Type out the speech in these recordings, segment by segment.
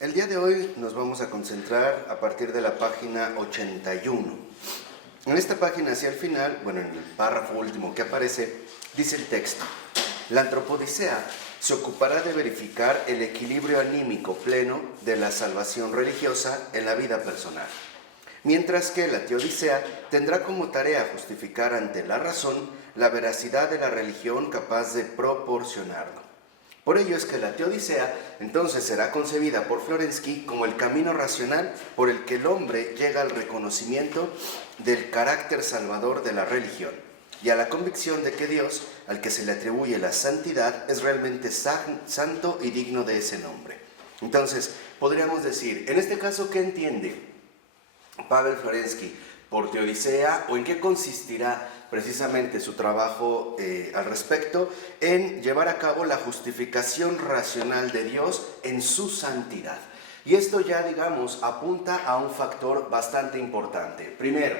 El día de hoy nos vamos a concentrar a partir de la página 81. En esta página hacia el final, bueno, en el párrafo último que aparece, dice el texto: la antropodicea se ocupará de verificar el equilibrio anímico pleno de la salvación religiosa en la vida personal, mientras que la teodicea tendrá como tarea justificar ante la razón la veracidad de la religión capaz de proporcionarlo. Por ello es que la teodicea entonces será concebida por Florensky como el camino racional por el que el hombre llega al reconocimiento del carácter salvador de la religión y a la convicción de que Dios, al que se le atribuye la santidad, es realmente santo y digno de ese nombre. Entonces, podríamos decir, en este caso, ¿qué entiende Pavel Florensky por teodicea, o en qué consistirá precisamente su trabajo al respecto? En llevar a cabo la justificación racional de Dios en su santidad. Y esto ya, digamos, apunta a un factor bastante importante. Primero,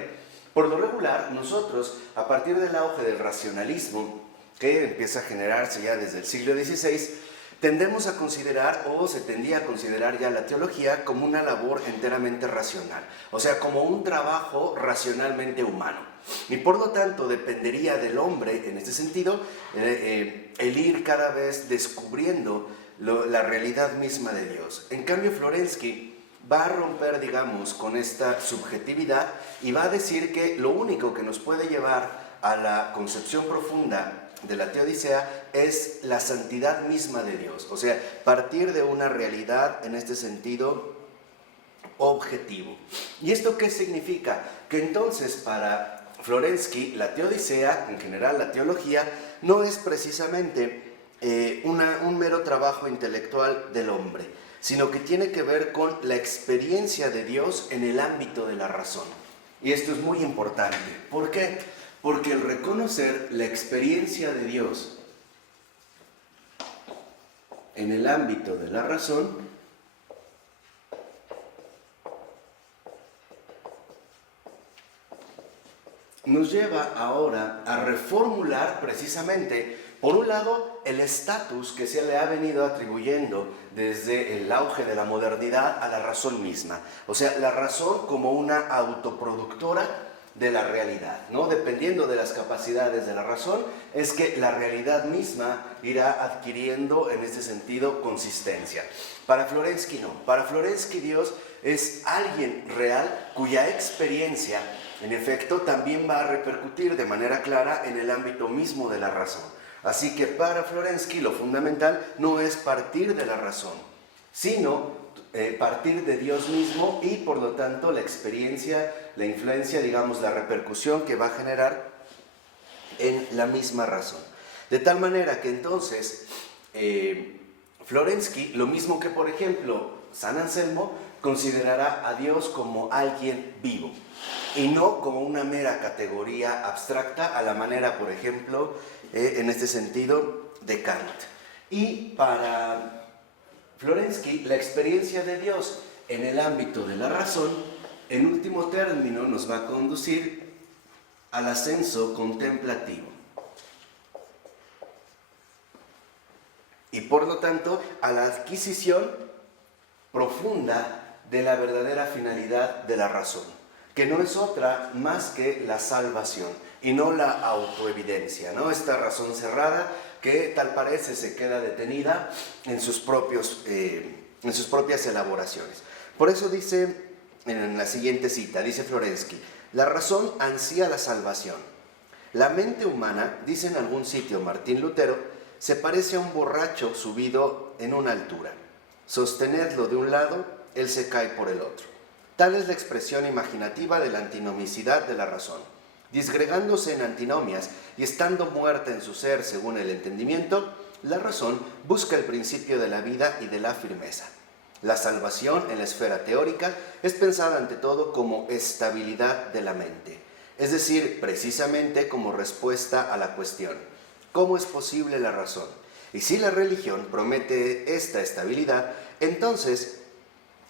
por lo regular, nosotros, a partir del auge del racionalismo, que empieza a generarse ya desde el siglo XVI, tendemos a considerar, o se tendía a considerar ya la teología como una labor enteramente racional, o sea, como un trabajo racionalmente humano. Y por lo tanto dependería del hombre, en este sentido, el ir cada vez descubriendo la realidad misma de Dios. En cambio, Florensky va a romper, digamos, con esta subjetividad y va a decir que lo único que nos puede llevar a la concepción profunda de la teodicea es la santidad misma de Dios, o sea, partir de una realidad en este sentido objetivo. ¿Y esto qué significa? Que entonces para Florensky la teodicea, en general la teología, no es precisamente un mero trabajo intelectual del hombre, sino que tiene que ver con la experiencia de Dios en el ámbito de la razón. Y esto es muy importante. ¿Por qué? Porque el reconocer la experiencia de Dios en el ámbito de la razón nos lleva ahora a reformular precisamente, por un lado, el estatus que se le ha venido atribuyendo desde el auge de la modernidad a la razón misma. O sea, la razón como una autoproductora de la realidad, ¿no? Dependiendo de las capacidades de la razón, es que la realidad misma irá adquiriendo, en este sentido, consistencia. Para Florensky no. Para Florensky Dios es alguien real cuya experiencia, en efecto, también va a repercutir de manera clara en el ámbito mismo de la razón. Así que para Florensky lo fundamental no es partir de la razón, sino partir de Dios mismo y por lo tanto la experiencia, la influencia, digamos, la repercusión que va a generar en la misma razón. De tal manera que entonces Florensky, lo mismo que por ejemplo San Anselmo, considerará a Dios como alguien vivo y no como una mera categoría abstracta a la manera, por ejemplo, en este sentido, de Kant. Y para Florensky, la experiencia de Dios en el ámbito de la razón, en último término, nos va a conducir al ascenso contemplativo. Y por lo tanto, a la adquisición profunda de la verdadera finalidad de la razón, que no es otra más que la salvación y no la autoevidencia, ¿no? Esta razón cerrada que tal parece se queda detenida en sus propias elaboraciones. Por eso dice en la siguiente cita, dice Florensky: la razón ansía la salvación. La mente humana, dice en algún sitio Martín Lutero, se parece a un borracho subido en una altura. Sostenedlo de un lado, él se cae por el otro. Tal es la expresión imaginativa de la antinomicidad de la razón. Disgregándose en antinomias y estando muerta en su ser según el entendimiento, la razón busca el principio de la vida y de la firmeza. La salvación en la esfera teórica es pensada ante todo como estabilidad de la mente, es decir, precisamente como respuesta a la cuestión: ¿cómo es posible la razón? Y si la religión promete esta estabilidad, entonces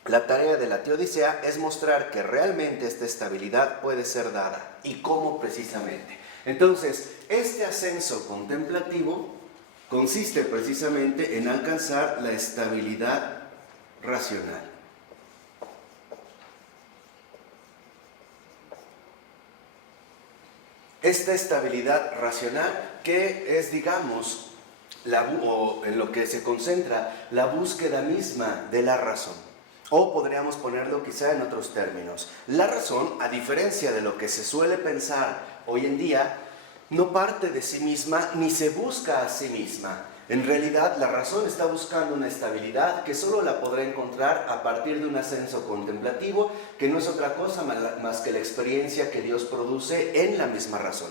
la tarea de la teodicea es mostrar que realmente esta estabilidad puede ser dada. ¿Y cómo precisamente? Entonces, este ascenso contemplativo consiste precisamente en alcanzar la estabilidad racional. Esta estabilidad racional que es, digamos, o en lo que se concentra la búsqueda misma de la razón. O podríamos ponerlo quizá en otros términos. La razón, a diferencia de lo que se suele pensar hoy en día, no parte de sí misma ni se busca a sí misma. En realidad, la razón está buscando una estabilidad que solo la podrá encontrar a partir de un ascenso contemplativo, que no es otra cosa más que la experiencia que Dios produce en la misma razón.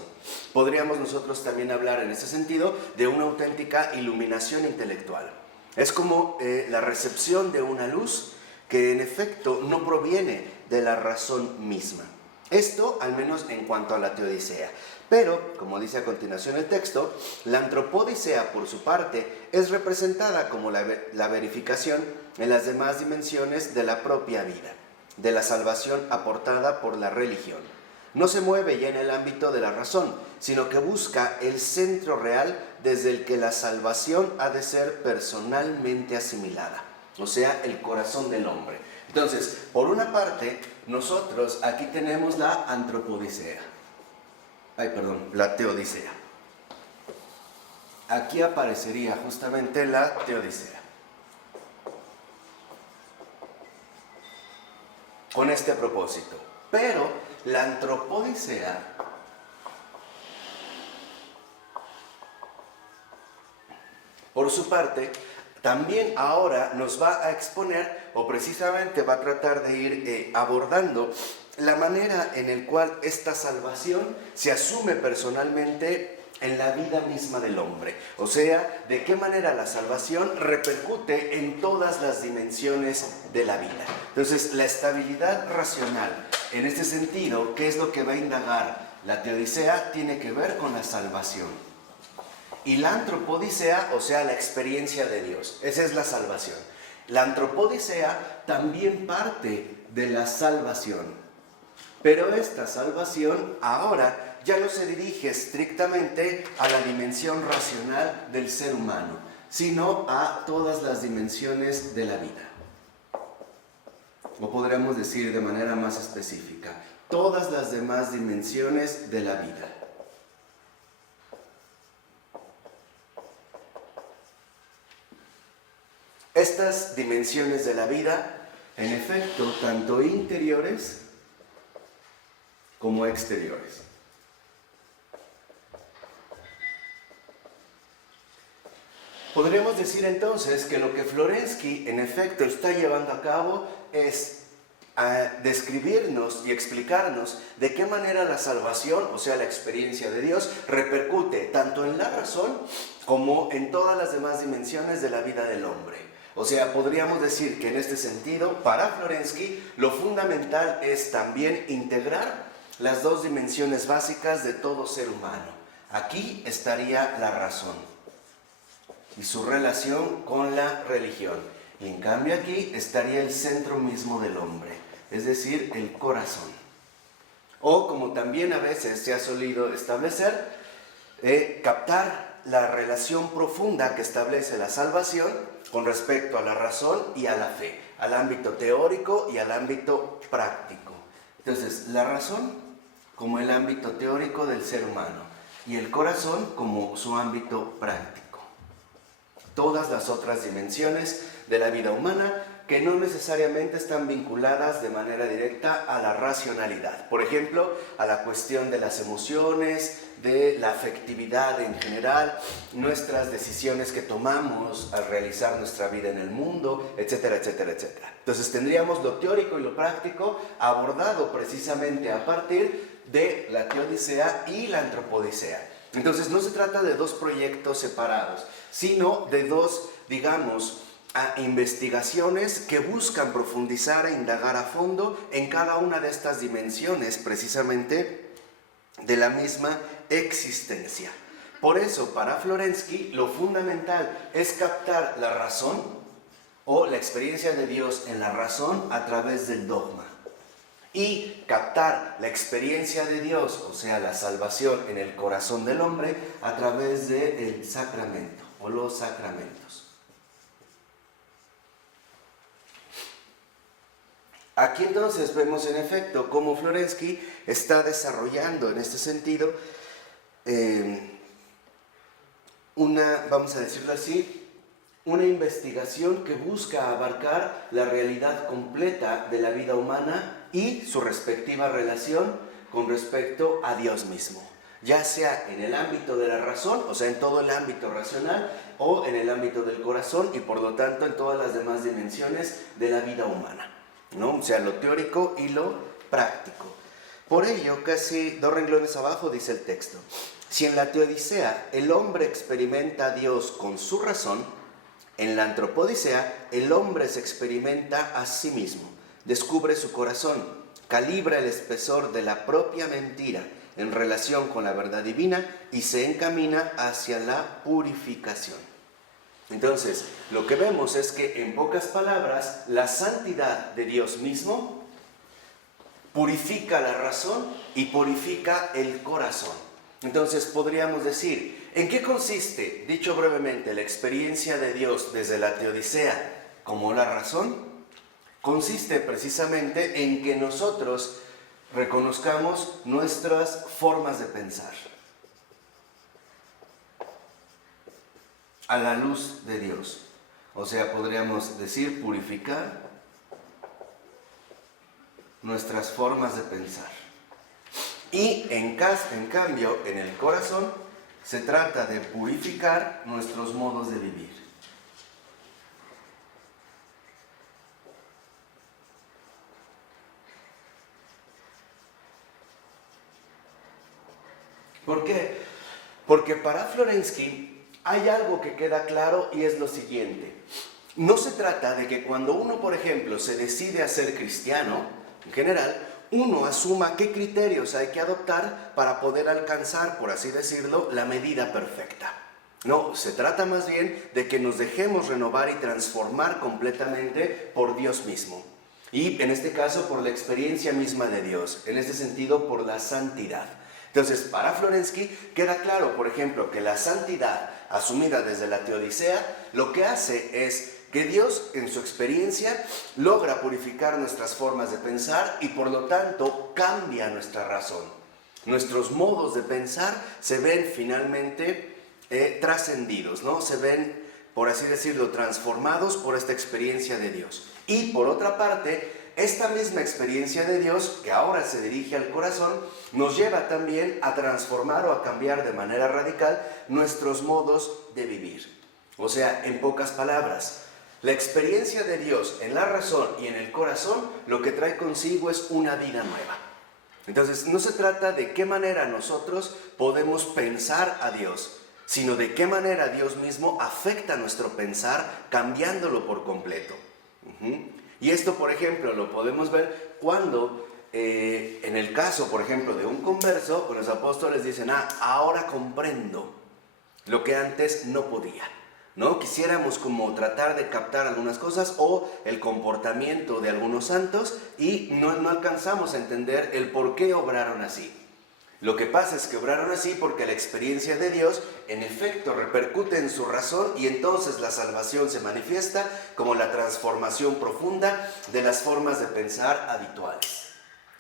Podríamos nosotros también hablar en ese sentido de una auténtica iluminación intelectual. Es como la recepción de una luz que en efecto no proviene de la razón misma. Esto al menos en cuanto a la teodicea. Pero, como dice a continuación el texto, la antropodicea, por su parte, es representada como la verificación en las demás dimensiones de la propia vida, de la salvación aportada por la religión. No se mueve ya en el ámbito de la razón, sino que busca el centro real desde el que la salvación ha de ser personalmente asimilada, o sea, el corazón del hombre. Entonces, por una parte, nosotros aquí tenemos la antropodicea. La teodicea. Aquí aparecería justamente la teodicea. Con este propósito. Pero la antropodicea por su parte, también ahora nos va a exponer, o precisamente va a tratar de ir abordando la manera en la cual esta salvación se asume personalmente en la vida misma del hombre. O sea, de qué manera la salvación repercute en todas las dimensiones de la vida. Entonces, la estabilidad racional, en este sentido, ¿qué es lo que va a indagar? La teodicea tiene que ver con la salvación. Y la antropodicea, o sea, la experiencia de Dios. Esa es la salvación. La antropodicea también parte de la salvación. Pero esta salvación ahora ya no se dirige estrictamente a la dimensión racional del ser humano, sino a todas las dimensiones de la vida. O podríamos decir de manera más específica, todas las demás dimensiones de la vida. Estas dimensiones de la vida, en efecto, tanto interiores como exteriores. Podríamos decir entonces que lo que Florensky en efecto está llevando a cabo es describirnos y explicarnos de qué manera la salvación, o sea, la experiencia de Dios, repercute tanto en la razón como en todas las demás dimensiones de la vida del hombre. O sea, podríamos decir que en este sentido, para Florensky, lo fundamental es también integrar las dos dimensiones básicas de todo ser humano. Aquí estaría la razón y su relación con la religión. Y en cambio aquí estaría el centro mismo del hombre, es decir, el corazón. O como también a veces se ha solido establecer, captar la relación profunda que establece la salvación con respecto a la razón y a la fe, al ámbito teórico y al ámbito práctico. Entonces, la razón como el ámbito teórico del ser humano y el corazón como su ámbito práctico. Todas las otras dimensiones de la vida humana que no necesariamente están vinculadas de manera directa a la racionalidad. Por ejemplo, a la cuestión de las emociones, de la afectividad en general, nuestras decisiones que tomamos al realizar nuestra vida en el mundo, etcétera, etcétera, etcétera. Entonces tendríamos lo teórico y lo práctico abordado precisamente a partir de la teodicea y la antropodicea. Entonces no se trata de dos proyectos separados, sino de dos, digamos, investigaciones que buscan profundizar e indagar a fondo en cada una de estas dimensiones precisamente de la misma existencia. Por eso, para Florensky, lo fundamental es captar la razón o la experiencia de Dios en la razón a través del dogma y captar la experiencia de Dios, o sea, la salvación en el corazón del hombre a través del sacramento o los sacramentos. Aquí entonces vemos en efecto cómo Florensky está desarrollando en este sentido vamos a decirlo así, una investigación que busca abarcar la realidad completa de la vida humana y su respectiva relación con respecto a Dios mismo, ya sea en el ámbito de la razón, o sea, en todo el ámbito racional, o en el ámbito del corazón y por lo tanto en todas las demás dimensiones de la vida humana, ¿no? O sea, lo teórico y lo práctico. Por ello, casi 2 renglones abajo dice el texto: si en la Teodicea el hombre experimenta a Dios con su razón, en la Antropodicea el hombre se experimenta a sí mismo, descubre su corazón, calibra el espesor de la propia mentira en relación con la verdad divina y se encamina hacia la purificación. Entonces, lo que vemos es que, en pocas palabras, la santidad de Dios mismo purifica la razón y purifica el corazón. Entonces podríamos decir, ¿en qué consiste, dicho brevemente, la experiencia de Dios desde la Teodicea como la razón? Consiste precisamente en que nosotros reconozcamos nuestras formas de pensar a la luz de Dios. O sea, podríamos decir purificar nuestras formas de pensar. Y en cambio, en el corazón, se trata de purificar nuestros modos de vivir. ¿Por qué? Porque para Florensky hay algo que queda claro y es lo siguiente. No se trata de que cuando uno, por ejemplo, se decide a ser cristiano, en general, uno asuma qué criterios hay que adoptar para poder alcanzar, por así decirlo, la medida perfecta. No, se trata más bien de que nos dejemos renovar y transformar completamente por Dios mismo. Y en este caso por la experiencia misma de Dios, en este sentido por la santidad. Entonces, para Florensky queda claro, por ejemplo, que la santidad asumida desde la Teodicea lo que hace es que Dios, en su experiencia, logra purificar nuestras formas de pensar y por lo tanto cambia nuestra razón. Nuestros modos de pensar se ven finalmente trascendidos, ¿no? Se ven, por así decirlo, transformados por esta experiencia de Dios. Y por otra parte, esta misma experiencia de Dios, que ahora se dirige al corazón, nos lleva también a transformar o a cambiar de manera radical nuestros modos de vivir. O sea, en pocas palabras, la experiencia de Dios en la razón y en el corazón lo que trae consigo es una vida nueva. Entonces, no se trata de qué manera nosotros podemos pensar a Dios, sino de qué manera Dios mismo afecta nuestro pensar cambiándolo por completo. Y esto, por ejemplo, lo podemos ver cuando, en el caso, por ejemplo, de un converso, los apóstoles dicen, ahora comprendo lo que antes no podía, ¿no? Quisiéramos como tratar de captar algunas cosas o el comportamiento de algunos santos y no alcanzamos a entender el por qué obraron así. Lo que pasa es que obraron así porque la experiencia de Dios en efecto repercute en su razón y entonces la salvación se manifiesta como la transformación profunda de las formas de pensar habituales.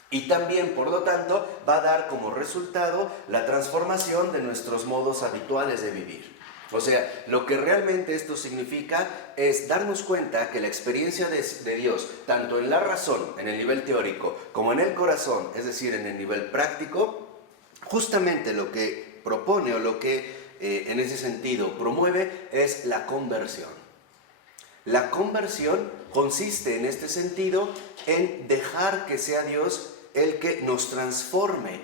Y también, por lo tanto, va a dar como resultado la transformación de nuestros modos habituales de vivir. O sea, lo que realmente esto significa es darnos cuenta que la experiencia de Dios, tanto en la razón, en el nivel teórico, como en el corazón, es decir, en el nivel práctico, justamente lo que propone o lo que en ese sentido promueve es la conversión. La conversión consiste en este sentido en dejar que sea Dios el que nos transforme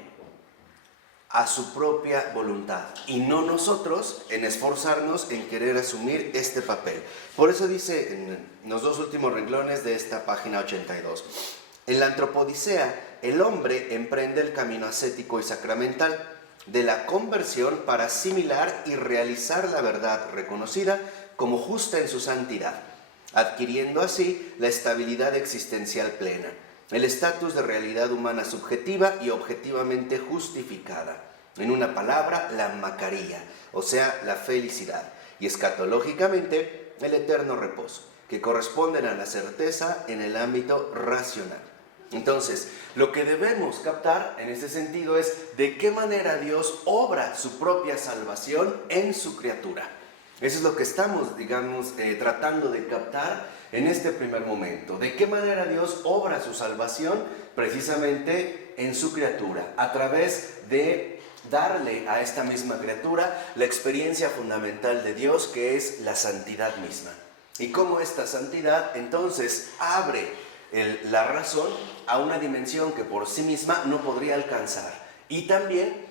a su propia voluntad y no nosotros en esforzarnos en querer asumir este papel. Por eso dice en los 2 últimos renglones de esta página 82, en la Antropodicea el hombre emprende el camino ascético y sacramental de la conversión para asimilar y realizar la verdad reconocida como justa en su santidad, adquiriendo así la estabilidad existencial plena, el estatus de realidad humana subjetiva y objetivamente justificada. En una palabra, la macaría, o sea, la felicidad, y escatológicamente, el eterno reposo. que corresponden a la certeza en el ámbito racional. Entonces, lo que debemos captar en este sentido es de qué manera Dios obra su propia salvación en su criatura. Eso es lo que estamos, tratando de captar en este primer momento. De qué manera Dios obra su salvación precisamente en su criatura, a través de darle a esta misma criatura la experiencia fundamental de Dios, que es la santidad misma. Y cómo esta santidad entonces abre la razón a una dimensión que por sí misma no podría alcanzar. Y también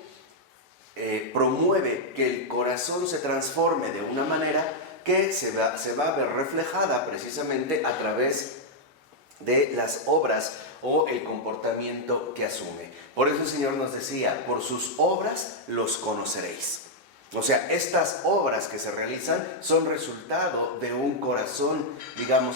promueve que el corazón se transforme de una manera que se va a ver reflejada precisamente a través de las obras o el comportamiento que asume. Por eso el Señor nos decía, por sus obras los conoceréis. O sea, estas obras que se realizan son resultado de un corazón,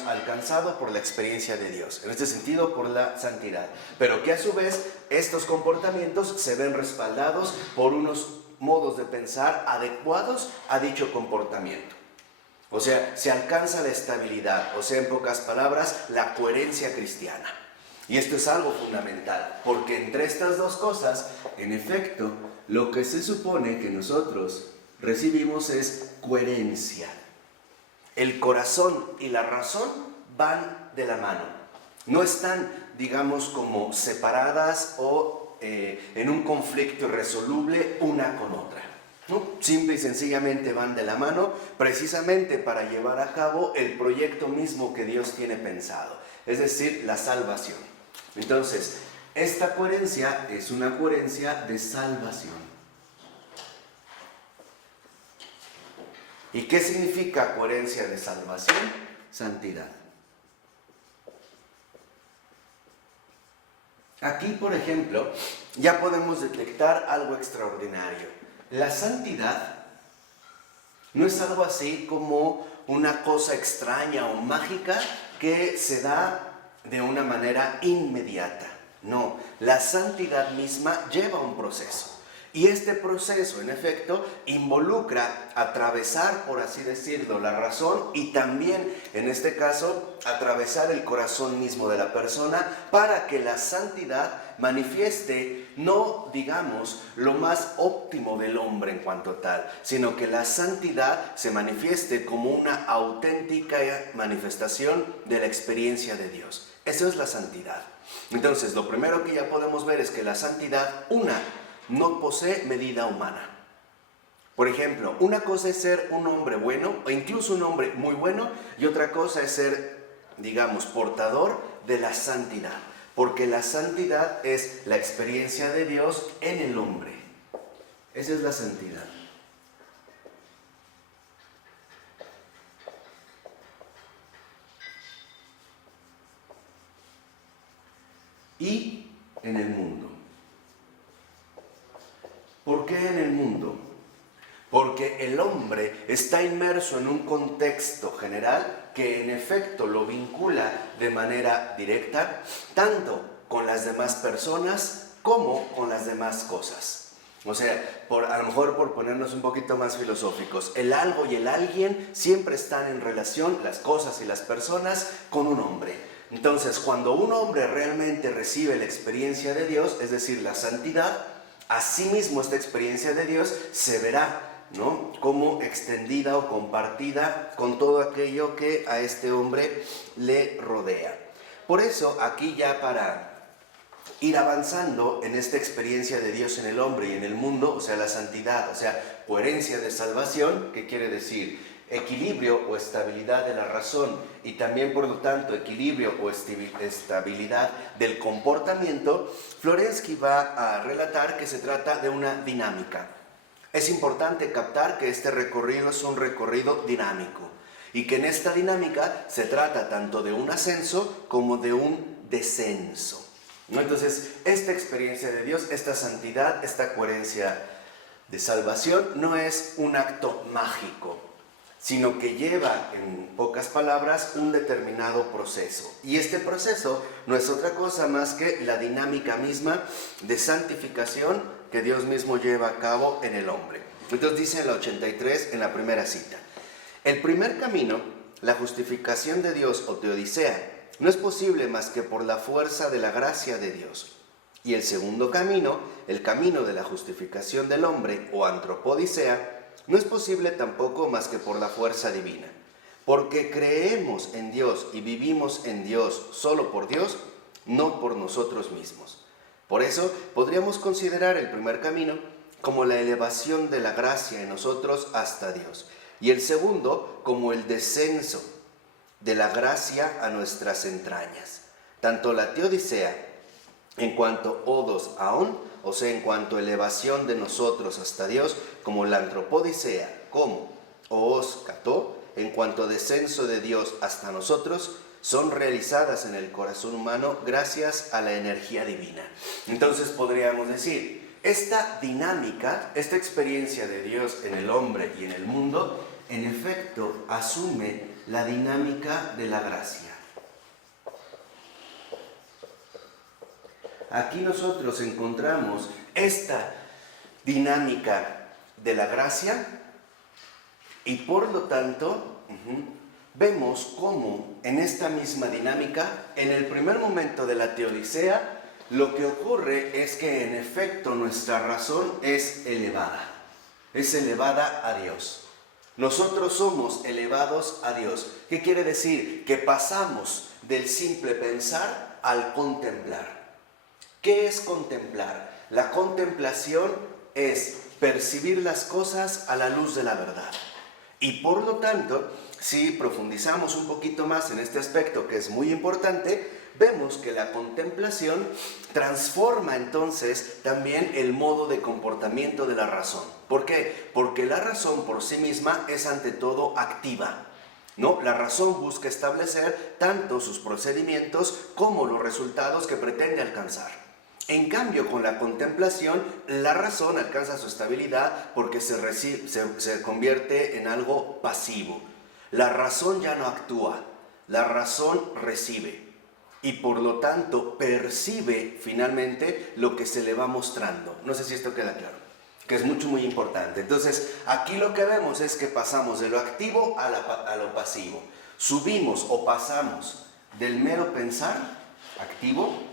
alcanzado por la experiencia de Dios. En este sentido, por la santidad. Pero que a su vez, estos comportamientos se ven respaldados por unos modos de pensar adecuados a dicho comportamiento. O sea, se alcanza la estabilidad, o sea, en pocas palabras, la coherencia cristiana. Y esto es algo fundamental, porque entre estas dos cosas, en efecto, lo que se supone que nosotros recibimos es coherencia. El corazón y la razón van de la mano. No están, como separadas o en un conflicto irresoluble una con otra. ¿No? Simple y sencillamente van de la mano, precisamente para llevar a cabo el proyecto mismo que Dios tiene pensado, es decir, la salvación. Entonces, esta coherencia es una coherencia de salvación. ¿Y qué significa coherencia de salvación? Santidad. Aquí, por ejemplo, ya podemos detectar algo extraordinario. La santidad no es algo así como una cosa extraña o mágica que se da de una manera inmediata. No, la santidad misma lleva un proceso. Y este proceso, en efecto, involucra atravesar, por así decirlo, la razón y también, en este caso, atravesar el corazón mismo de la persona para que la santidad manifieste, no lo más óptimo del hombre en cuanto tal, sino que la santidad se manifieste como una auténtica manifestación de la experiencia de Dios. Eso es la santidad. Entonces, lo primero que ya podemos ver es que la santidad, no posee medida humana. Por ejemplo, una cosa es ser un hombre bueno, o incluso un hombre muy bueno, y otra cosa es ser, portador de la santidad. Porque la santidad es la experiencia de Dios en el hombre. Esa es la santidad. Y en el mundo. ¿Por qué en el mundo? Porque el hombre está inmerso en un contexto general que en efecto lo vincula de manera directa tanto con las demás personas como con las demás cosas. O sea, a lo mejor por ponernos un poquito más filosóficos, el algo y el alguien siempre están en relación, las cosas y las personas, con un hombre. Entonces, cuando un hombre realmente recibe la experiencia de Dios, es decir, la santidad, asimismo esta experiencia de Dios se verá, ¿no?, como extendida o compartida con todo aquello que a este hombre le rodea. Por eso, aquí ya para ir avanzando en esta experiencia de Dios en el hombre y en el mundo, o sea, la santidad, o sea, coherencia de salvación, ¿qué quiere decir? Equilibrio o estabilidad de la razón y también, por lo tanto, equilibrio o estabilidad del comportamiento, Florensky va a relatar que se trata de una dinámica. Es importante captar que este recorrido es un recorrido dinámico y que en esta dinámica se trata tanto de un ascenso como de un descenso, ¿no? Entonces, esta experiencia de Dios, esta santidad, esta coherencia de salvación no es un acto mágico, sino que lleva, en pocas palabras, un determinado proceso. Y este proceso no es otra cosa más que la dinámica misma de santificación que Dios mismo lleva a cabo en el hombre. Entonces dice en la 83, en la primera cita: el primer camino la justificación de Dios o teodicea no es posible más que por la fuerza de la gracia de Dios. Y el segundo camino, el camino de la justificación del hombre o antropodicea, no es posible tampoco más que por la fuerza divina. Porque creemos en Dios y vivimos en Dios solo por Dios, no por nosotros mismos. Por eso podríamos considerar el primer camino como la elevación de la gracia en nosotros hasta Dios, y el segundo como el descenso de la gracia a nuestras entrañas. Tanto la teodicea, en cuanto odos aón, o sea, en cuanto elevación de nosotros hasta Dios, como la antropodicea, como oos kató, en cuanto descenso de Dios hasta nosotros, son realizadas en el corazón humano gracias a la energía divina. Entonces podríamos decir, esta dinámica, esta experiencia de Dios en el hombre y en el mundo, en efecto asume la dinámica de la gracia. Aquí nosotros encontramos esta dinámica de la gracia y por lo tanto vemos cómo en esta misma dinámica, en el primer momento de la teodicea, lo que ocurre es que en efecto nuestra razón es elevada a Dios. Nosotros somos elevados a Dios. ¿Qué quiere decir? Que pasamos del simple pensar al contemplar. ¿Qué es contemplar? La contemplación es percibir las cosas a la luz de la verdad. Y por lo tanto, si profundizamos un poquito más en este aspecto que es muy importante, vemos que la contemplación transforma entonces también el modo de comportamiento de la razón. ¿Por qué? Porque la razón por sí misma es ante todo activa, ¿no? La razón busca establecer tanto sus procedimientos como los resultados que pretende alcanzar. En cambio, con la contemplación, la razón alcanza su estabilidad porque se convierte en algo pasivo. La razón ya no actúa, la razón recibe. Y por lo tanto percibe finalmente lo que se le va mostrando. No sé si esto queda claro, que es muy importante. Entonces, aquí lo que vemos es que pasamos de lo activo a lo pasivo. Subimos o pasamos del mero pensar activo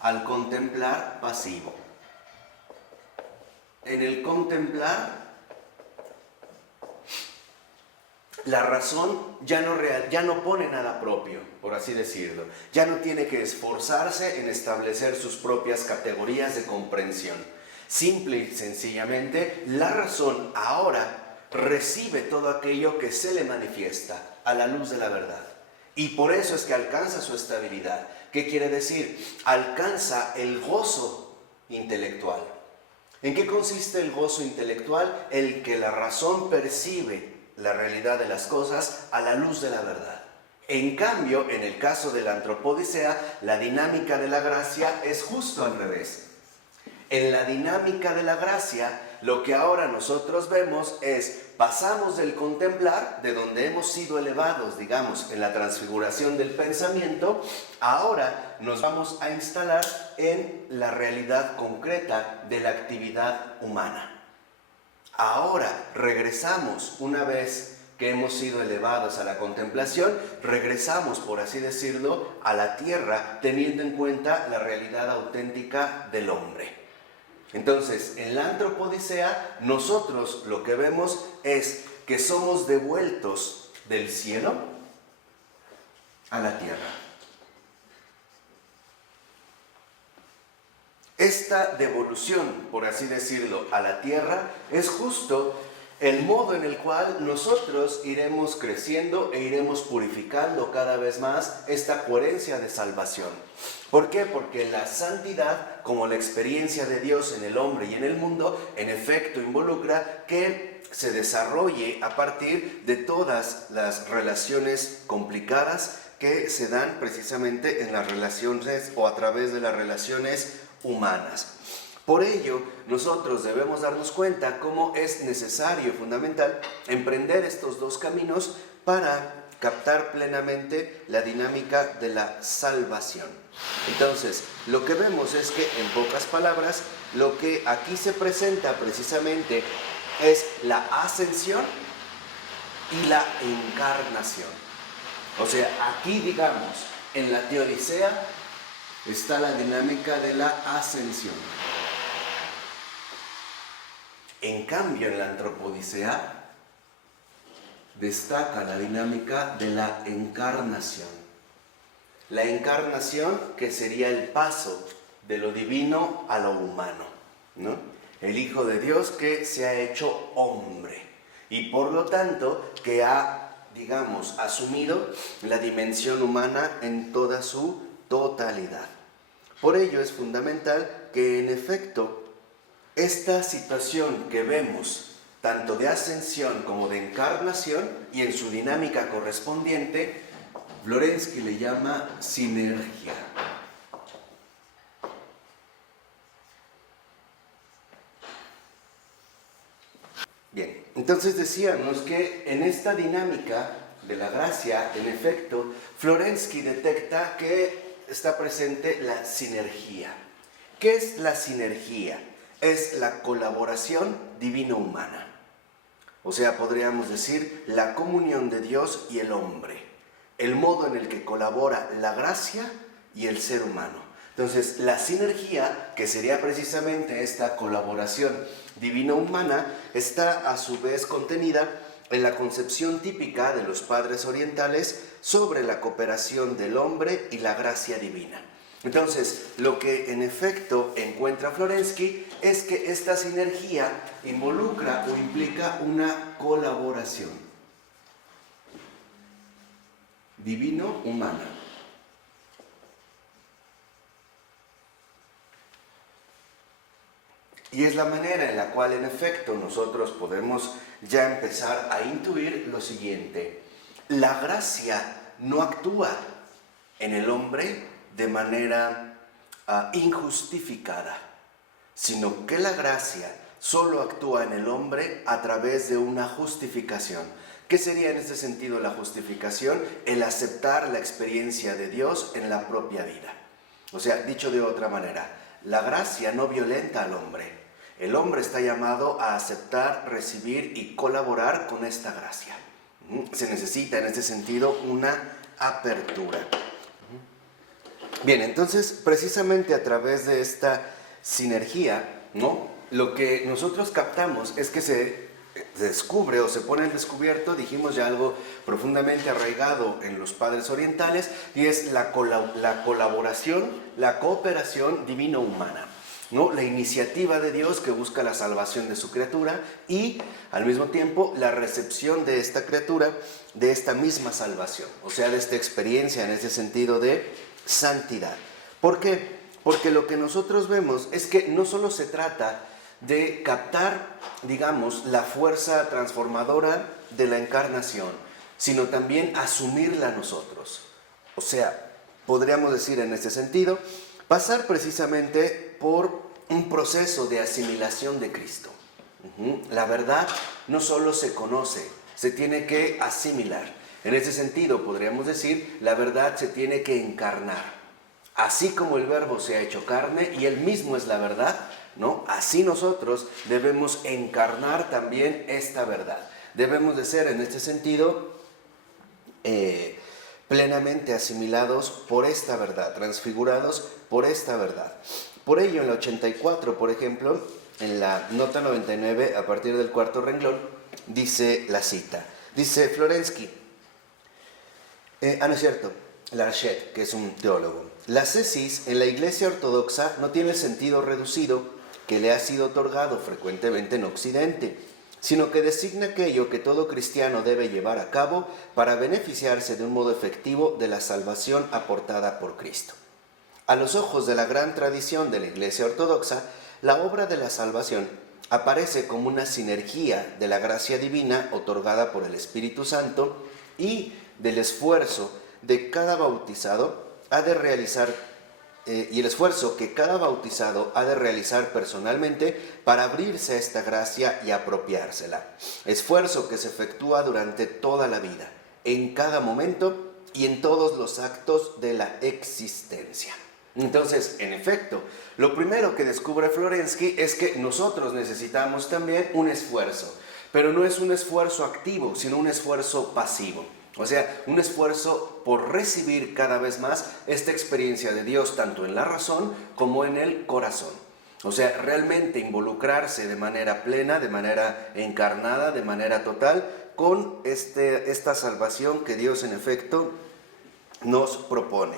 al contemplar pasivo. En el contemplar, la razón ya no pone nada propio, por así decirlo. Ya no tiene que esforzarse en establecer sus propias categorías de comprensión. Simple y sencillamente, la razón ahora recibe todo aquello que se le manifiesta a la luz de la verdad. Y por eso es que alcanza su estabilidad. ¿Qué quiere decir? Alcanza el gozo intelectual. ¿En qué consiste el gozo intelectual? El que la razón percibe la realidad de las cosas a la luz de la verdad. En cambio, en el caso de la antropodicea, la dinámica de la gracia es justo al revés. En la dinámica de la gracia, lo que ahora nosotros vemos es, pasamos del contemplar, de donde hemos sido elevados, digamos, en la transfiguración del pensamiento, ahora nos vamos a instalar en la realidad concreta de la actividad humana. Ahora regresamos, una vez que hemos sido elevados a la contemplación, regresamos, por así decirlo, a la tierra, teniendo en cuenta la realidad auténtica del hombre. Entonces, en la antropodicea, nosotros lo que vemos es que somos devueltos del cielo a la tierra. Esta devolución, por así decirlo, a la tierra es justo el modo en el cual nosotros iremos creciendo e iremos purificando cada vez más esta coherencia de salvación. ¿Por qué? Porque la santidad, como la experiencia de Dios en el hombre y en el mundo, en efecto involucra que se desarrolle a partir de todas las relaciones complicadas que se dan precisamente en las relaciones o a través de las relaciones humanas. Por ello, nosotros debemos darnos cuenta cómo es necesario y fundamental emprender estos dos caminos para captar plenamente la dinámica de la salvación. Entonces, lo que vemos es que, en pocas palabras, lo que aquí se presenta precisamente es la ascensión y la encarnación. O sea, aquí digamos, en la teodicea está la dinámica de la ascensión. En cambio, en la antropodicea destaca la dinámica de la encarnación. La encarnación, que sería el paso de lo divino a lo humano, ¿no? El Hijo de Dios que se ha hecho hombre y por lo tanto que ha, digamos, asumido la dimensión humana en toda su totalidad. Por ello es fundamental que en efecto esta situación que vemos tanto de ascensión como de encarnación y en su dinámica correspondiente, Florensky le llama sinergia. Bien, entonces decíamos que en esta dinámica de la gracia, en efecto, Florensky detecta que está presente la sinergia. ¿Qué es la sinergia? Es la colaboración divino-humana. O sea, podríamos decir la comunión de Dios y el hombre. El modo en el que colabora la gracia y el ser humano. Entonces, la sinergia, que sería precisamente esta colaboración divino-humana, está a su vez contenida en la concepción típica de los padres orientales sobre la cooperación del hombre y la gracia divina. Entonces, lo que en efecto encuentra Florensky es que esta sinergia involucra o implica una colaboración divino-humana. Y es la manera en la cual en efecto nosotros podemos ya empezar a intuir lo siguiente: la gracia no actúa en el hombre de manera injustificada, sino que la gracia solo actúa en el hombre a través de una justificación. ¿Qué sería en este sentido la justificación? El aceptar la experiencia de Dios en la propia vida. O sea, dicho de otra manera, la gracia no violenta al hombre. El hombre está llamado a aceptar, recibir y colaborar con esta gracia. Se necesita en este sentido una apertura. Bien, entonces precisamente a través de esta sinergia, ¿no?, lo que nosotros captamos es que se descubre o se pone en descubierto, dijimos ya algo profundamente arraigado en los padres orientales, y es la colaboración, la cooperación divino-humana, ¿no? La iniciativa de Dios que busca la salvación de su criatura y al mismo tiempo la recepción de esta criatura de esta misma salvación, o sea, de esta experiencia en ese sentido de santidad. ¿Por qué? Porque lo que nosotros vemos es que no solo se trata de captar, digamos, la fuerza transformadora de la encarnación, sino también asumirla nosotros. O sea, podríamos decir en este sentido, pasar precisamente por un proceso de asimilación de Cristo. La verdad no solo se conoce, se tiene que asimilar. En ese sentido, podríamos decir, la verdad se tiene que encarnar. Así como el Verbo se ha hecho carne y Él mismo es la verdad, ¿no?, así nosotros debemos encarnar también esta verdad. Debemos de ser, en este sentido, plenamente asimilados por esta verdad, transfigurados por esta verdad. Por ello, en la 84, por ejemplo, en la nota 99, a partir del cuarto renglón, dice la cita. Dice Florensky, no es cierto, Larchet, que es un teólogo. La ascesis en la Iglesia ortodoxa no tiene el sentido reducido que le ha sido otorgado frecuentemente en Occidente, sino que designa aquello que todo cristiano debe llevar a cabo para beneficiarse de un modo efectivo de la salvación aportada por Cristo. A los ojos de la gran tradición de la Iglesia ortodoxa, la obra de la salvación aparece como una sinergia de la gracia divina otorgada por el Espíritu Santo y del esfuerzo de cada bautizado ha de realizar y el esfuerzo que cada bautizado ha de realizar personalmente para abrirse a esta gracia y apropiársela. Esfuerzo que se efectúa durante toda la vida, en cada momento y en todos los actos de la existencia. Entonces, en efecto, lo primero que descubre Florensky es que nosotros necesitamos también un esfuerzo. pero no es un esfuerzo activo, sino un esfuerzo pasivo. O sea, un esfuerzo por recibir cada vez más esta experiencia de Dios, tanto en la razón como en el corazón. O sea, realmente involucrarse de manera plena, de manera encarnada, de manera total, con esta salvación que Dios en efecto nos propone.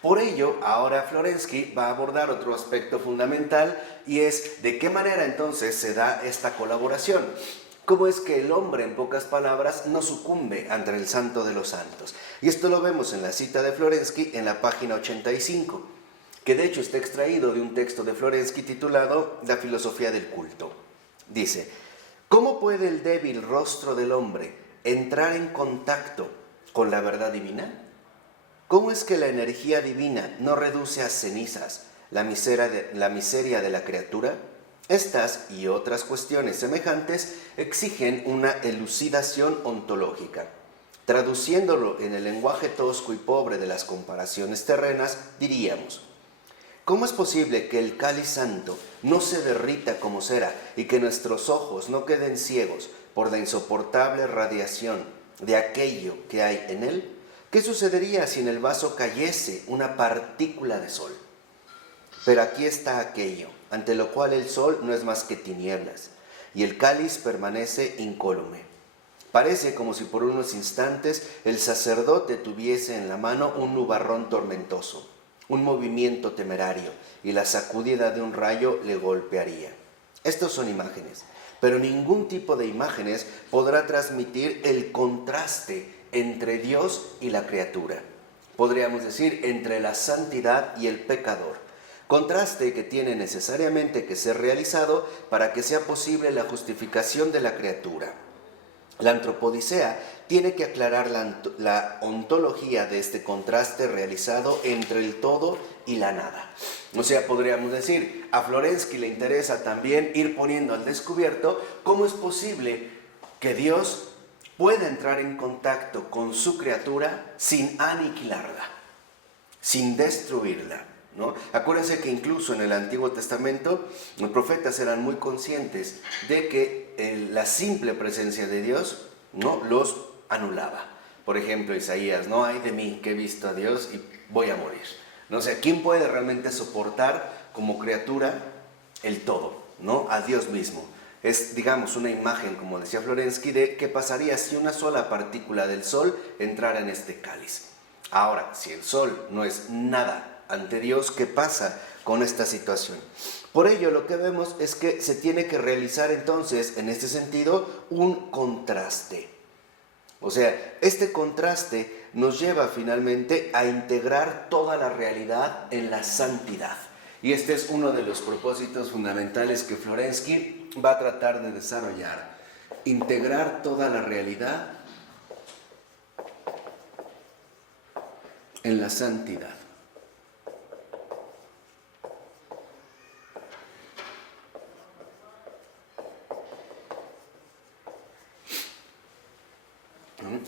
Por ello, ahora Florensky va a abordar otro aspecto fundamental y es de qué manera entonces se da esta colaboración. ¿Cómo es que el hombre, en pocas palabras, no sucumbe ante el santo de los santos? Y esto lo vemos en la cita de Florensky en la página 85, que de hecho está extraído de un texto de Florensky titulado La filosofía del culto. Dice: ¿cómo puede el débil rostro del hombre entrar en contacto con la verdad divina? ¿Cómo es que la energía divina no reduce a cenizas la miseria de la criatura? Estas y otras cuestiones semejantes exigen una elucidación ontológica. Traduciéndolo en el lenguaje tosco y pobre de las comparaciones terrenas, diríamos: ¿cómo es posible que el cáliz santo no se derrita como cera y que nuestros ojos no queden ciegos por la insoportable radiación de aquello que hay en él? ¿Qué sucedería si en el vaso cayese una partícula de sol? Pero aquí está aquello, ante lo cual el sol no es más que tinieblas, y el cáliz permanece incólume. Parece como si por unos instantes el sacerdote tuviese en la mano un nubarrón tormentoso, un movimiento temerario, y la sacudida de un rayo le golpearía. Estos son imágenes, pero ningún tipo de imágenes podrá transmitir el contraste entre Dios y la criatura. Podríamos decir, entre la santidad y el pecador. Contraste que tiene necesariamente que ser realizado para que sea posible la justificación de la criatura. La antropodicea tiene que aclarar la ontología de este contraste realizado entre el todo y la nada. O sea, podríamos decir, a Florensky le interesa también ir poniendo al descubierto cómo es posible que Dios pueda entrar en contacto con su criatura sin aniquilarla, sin destruirla, ¿no? Acuérdense que incluso en el Antiguo Testamento los profetas eran muy conscientes de que la simple presencia de Dios, ¿no?, los anulaba. Por ejemplo, Isaías: no hay de mí que he visto a Dios y voy a morir. ¿No? O sea, ¿quién puede realmente soportar como criatura el todo, ¿no?, a Dios mismo? Es, digamos, una imagen, como decía Florensky, de qué pasaría si una sola partícula del sol entrara en este cáliz. Ahora, si el sol no es nada ante Dios, ¿qué pasa con esta situación? Por ello, lo que vemos es que se tiene que realizar entonces, en este sentido, un contraste. O sea, este contraste nos lleva finalmente a integrar toda la realidad en la santidad. Y este es uno de los propósitos fundamentales que Florensky va a tratar de desarrollar. Integrar toda la realidad en la santidad.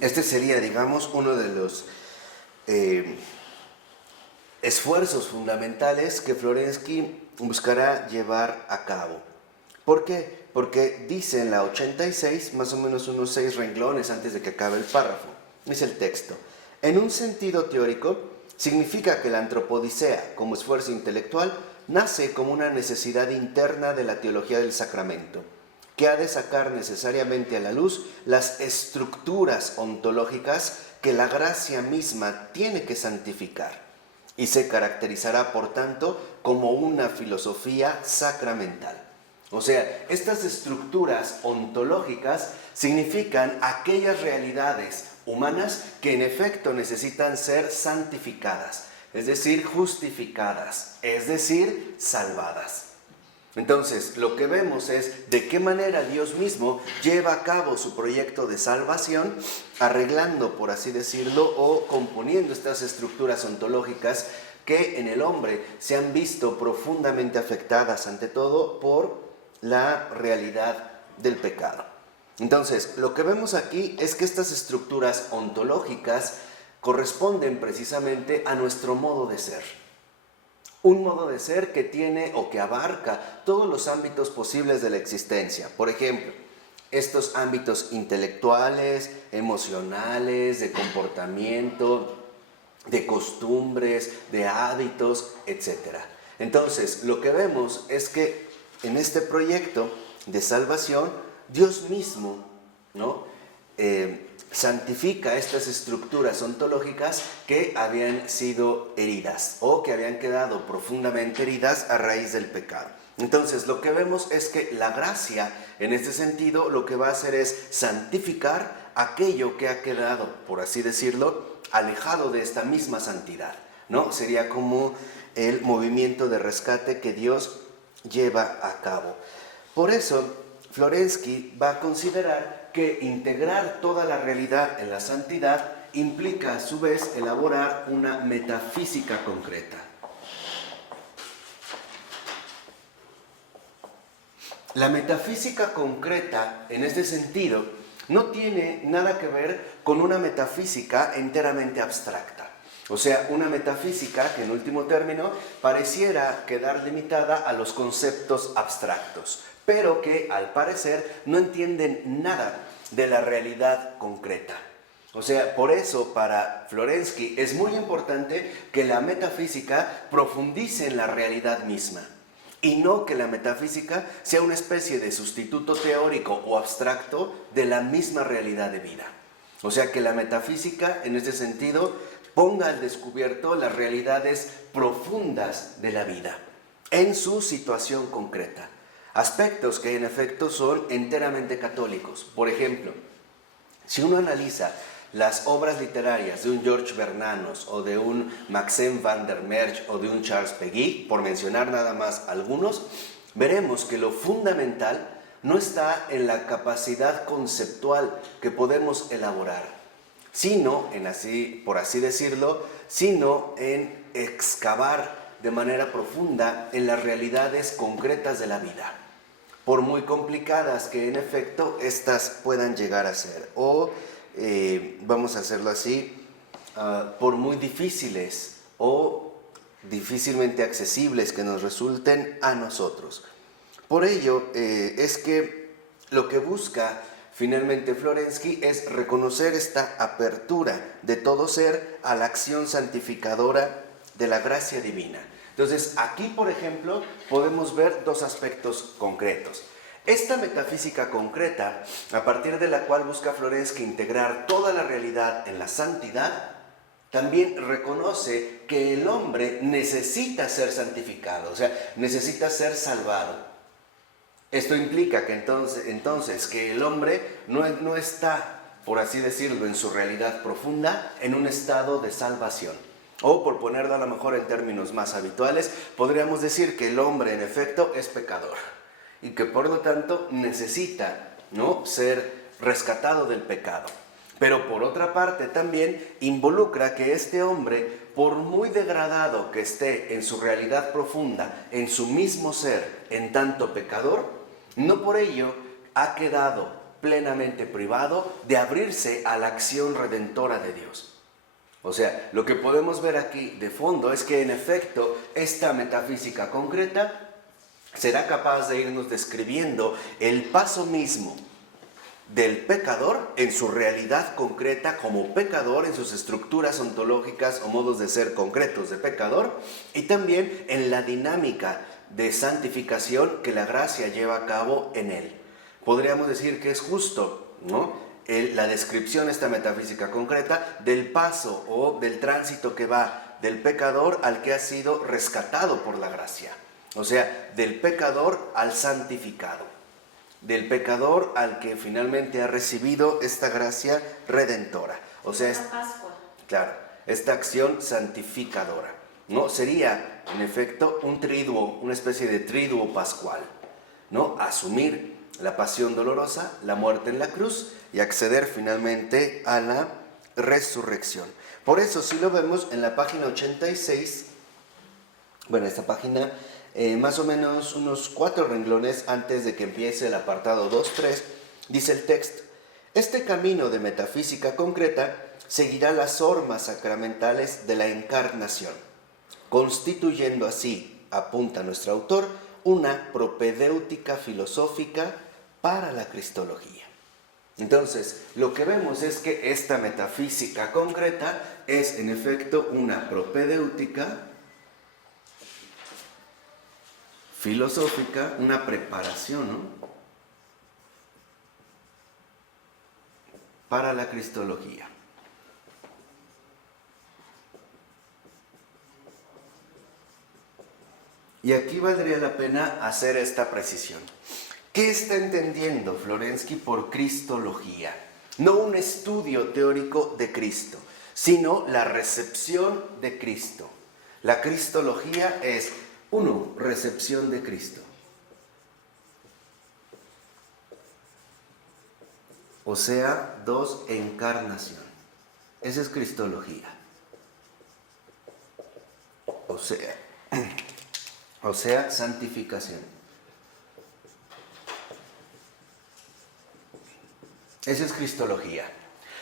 Este sería, digamos, uno de los esfuerzos fundamentales que Florensky buscará llevar a cabo. ¿Por qué? Porque dice en la 86, más o menos unos 6 renglones antes de que acabe el párrafo, es el texto: en un sentido teórico, significa que la antropodicea, como esfuerzo intelectual, nace como una necesidad interna de la teología del sacramento, que ha de sacar necesariamente a la luz las estructuras ontológicas que la gracia misma tiene que santificar, y se caracterizará, por tanto, como una filosofía sacramental. O sea, estas estructuras ontológicas significan aquellas realidades humanas que en efecto necesitan ser santificadas, es decir, justificadas, es decir, salvadas. Entonces, lo que vemos es de qué manera Dios mismo lleva a cabo su proyecto de salvación, arreglando, por así decirlo, o componiendo estas estructuras ontológicas que en el hombre se han visto profundamente afectadas, ante todo, por la realidad del pecado. Entonces, lo que vemos aquí es que estas estructuras ontológicas corresponden precisamente a nuestro modo de ser. Un modo de ser que tiene o que abarca todos los ámbitos posibles de la existencia. Por ejemplo, estos ámbitos intelectuales, emocionales, de comportamiento, de costumbres, de hábitos, etc. Entonces, lo que vemos es que en este proyecto de salvación, Dios mismo, ¿no? Santifica estas estructuras ontológicas que habían sido heridas o que habían quedado profundamente heridas a raíz del pecado. Entonces, lo que vemos es que la gracia, en este sentido, lo que va a hacer es santificar aquello que ha quedado, por así decirlo, alejado de esta misma santidad, ¿no? Sería como el movimiento de rescate que Dios lleva a cabo. Por eso, Florensky va a considerar que integrar toda la realidad en la santidad implica a su vez elaborar una metafísica concreta. La metafísica concreta, en este sentido, no tiene nada que ver con una metafísica enteramente abstracta. O sea, una metafísica que en último término pareciera quedar limitada a los conceptos abstractos, pero que al parecer no entienden nada de la realidad concreta. O sea, por eso para Florensky es muy importante que la metafísica profundice en la realidad misma y no que la metafísica sea una especie de sustituto teórico o abstracto de la misma realidad de vida. O sea, que la metafísica en este sentido ponga al descubierto las realidades profundas de la vida en su situación concreta. Aspectos que en efecto son enteramente católicos. Por ejemplo, si uno analiza las obras literarias de un George Bernanos o de un Maxime van der Merch o de un Charles Péguy, por mencionar nada más algunos, veremos que lo fundamental no está en la capacidad conceptual que podemos elaborar, sino por así decirlo, sino en excavar de manera profunda en las realidades concretas de la vida, por muy complicadas que en efecto éstas puedan llegar a ser, o vamos a hacerlo así, por muy difíciles o difícilmente accesibles que nos resulten a nosotros. Por ello es que lo que busca finalmente Florensky es reconocer esta apertura de todo ser a la acción santificadora de la gracia divina. Entonces, aquí, por ejemplo, podemos ver dos aspectos concretos. Esta metafísica concreta, a partir de la cual busca Florensky integrar toda la realidad en la santidad, también reconoce que el hombre necesita ser santificado, o sea, necesita ser salvado. Esto implica que entonces que el hombre no está, por así decirlo, en su realidad profunda, en un estado de salvación. O, por ponerlo a lo mejor en términos más habituales, podríamos decir que el hombre en efecto es pecador y que por lo tanto necesita, ¿no?, ser rescatado del pecado. Pero por otra parte también involucra que este hombre, por muy degradado que esté en su realidad profunda, en su mismo ser, en tanto pecador, no por ello ha quedado plenamente privado de abrirse a la acción redentora de Dios. O sea, lo que podemos ver aquí de fondo es que en efecto esta metafísica concreta será capaz de irnos describiendo el paso mismo del pecador en su realidad concreta como pecador, en sus estructuras ontológicas o modos de ser concretos de pecador, y también en la dinámica de santificación que la gracia lleva a cabo en él. Podríamos decir que es justo, ¿no?, la descripción, esta metafísica concreta, del paso o del tránsito que va del pecador al que ha sido rescatado por la gracia. O sea, del pecador al santificado, del pecador al que finalmente ha recibido esta gracia redentora. O sea, Pascua. Claro, esta acción santificadora, ¿no? Sería, en efecto, un triduo, una especie de triduo pascual, ¿no? Asumir la pasión dolorosa, la muerte en la cruz y acceder finalmente a la resurrección. Por eso, si lo vemos en la página 86, bueno, esta página, más o menos unos 4 renglones antes de que empiece el apartado 2.3, dice el texto: este camino de metafísica concreta seguirá las formas sacramentales de la encarnación, constituyendo así, apunta nuestro autor, una propedéutica filosófica para la cristología. Entonces, lo que vemos es que esta metafísica concreta es en efecto una propedéutica filosófica, una preparación, ¿no?, para la cristología. Y aquí valdría la pena hacer esta precisión. ¿Qué está entendiendo Florensky por cristología? No un estudio teórico de Cristo, sino la recepción de Cristo. La cristología es, 1, recepción de Cristo. O sea, 2, encarnación. Esa es cristología. O sea, santificación. Esa es cristología.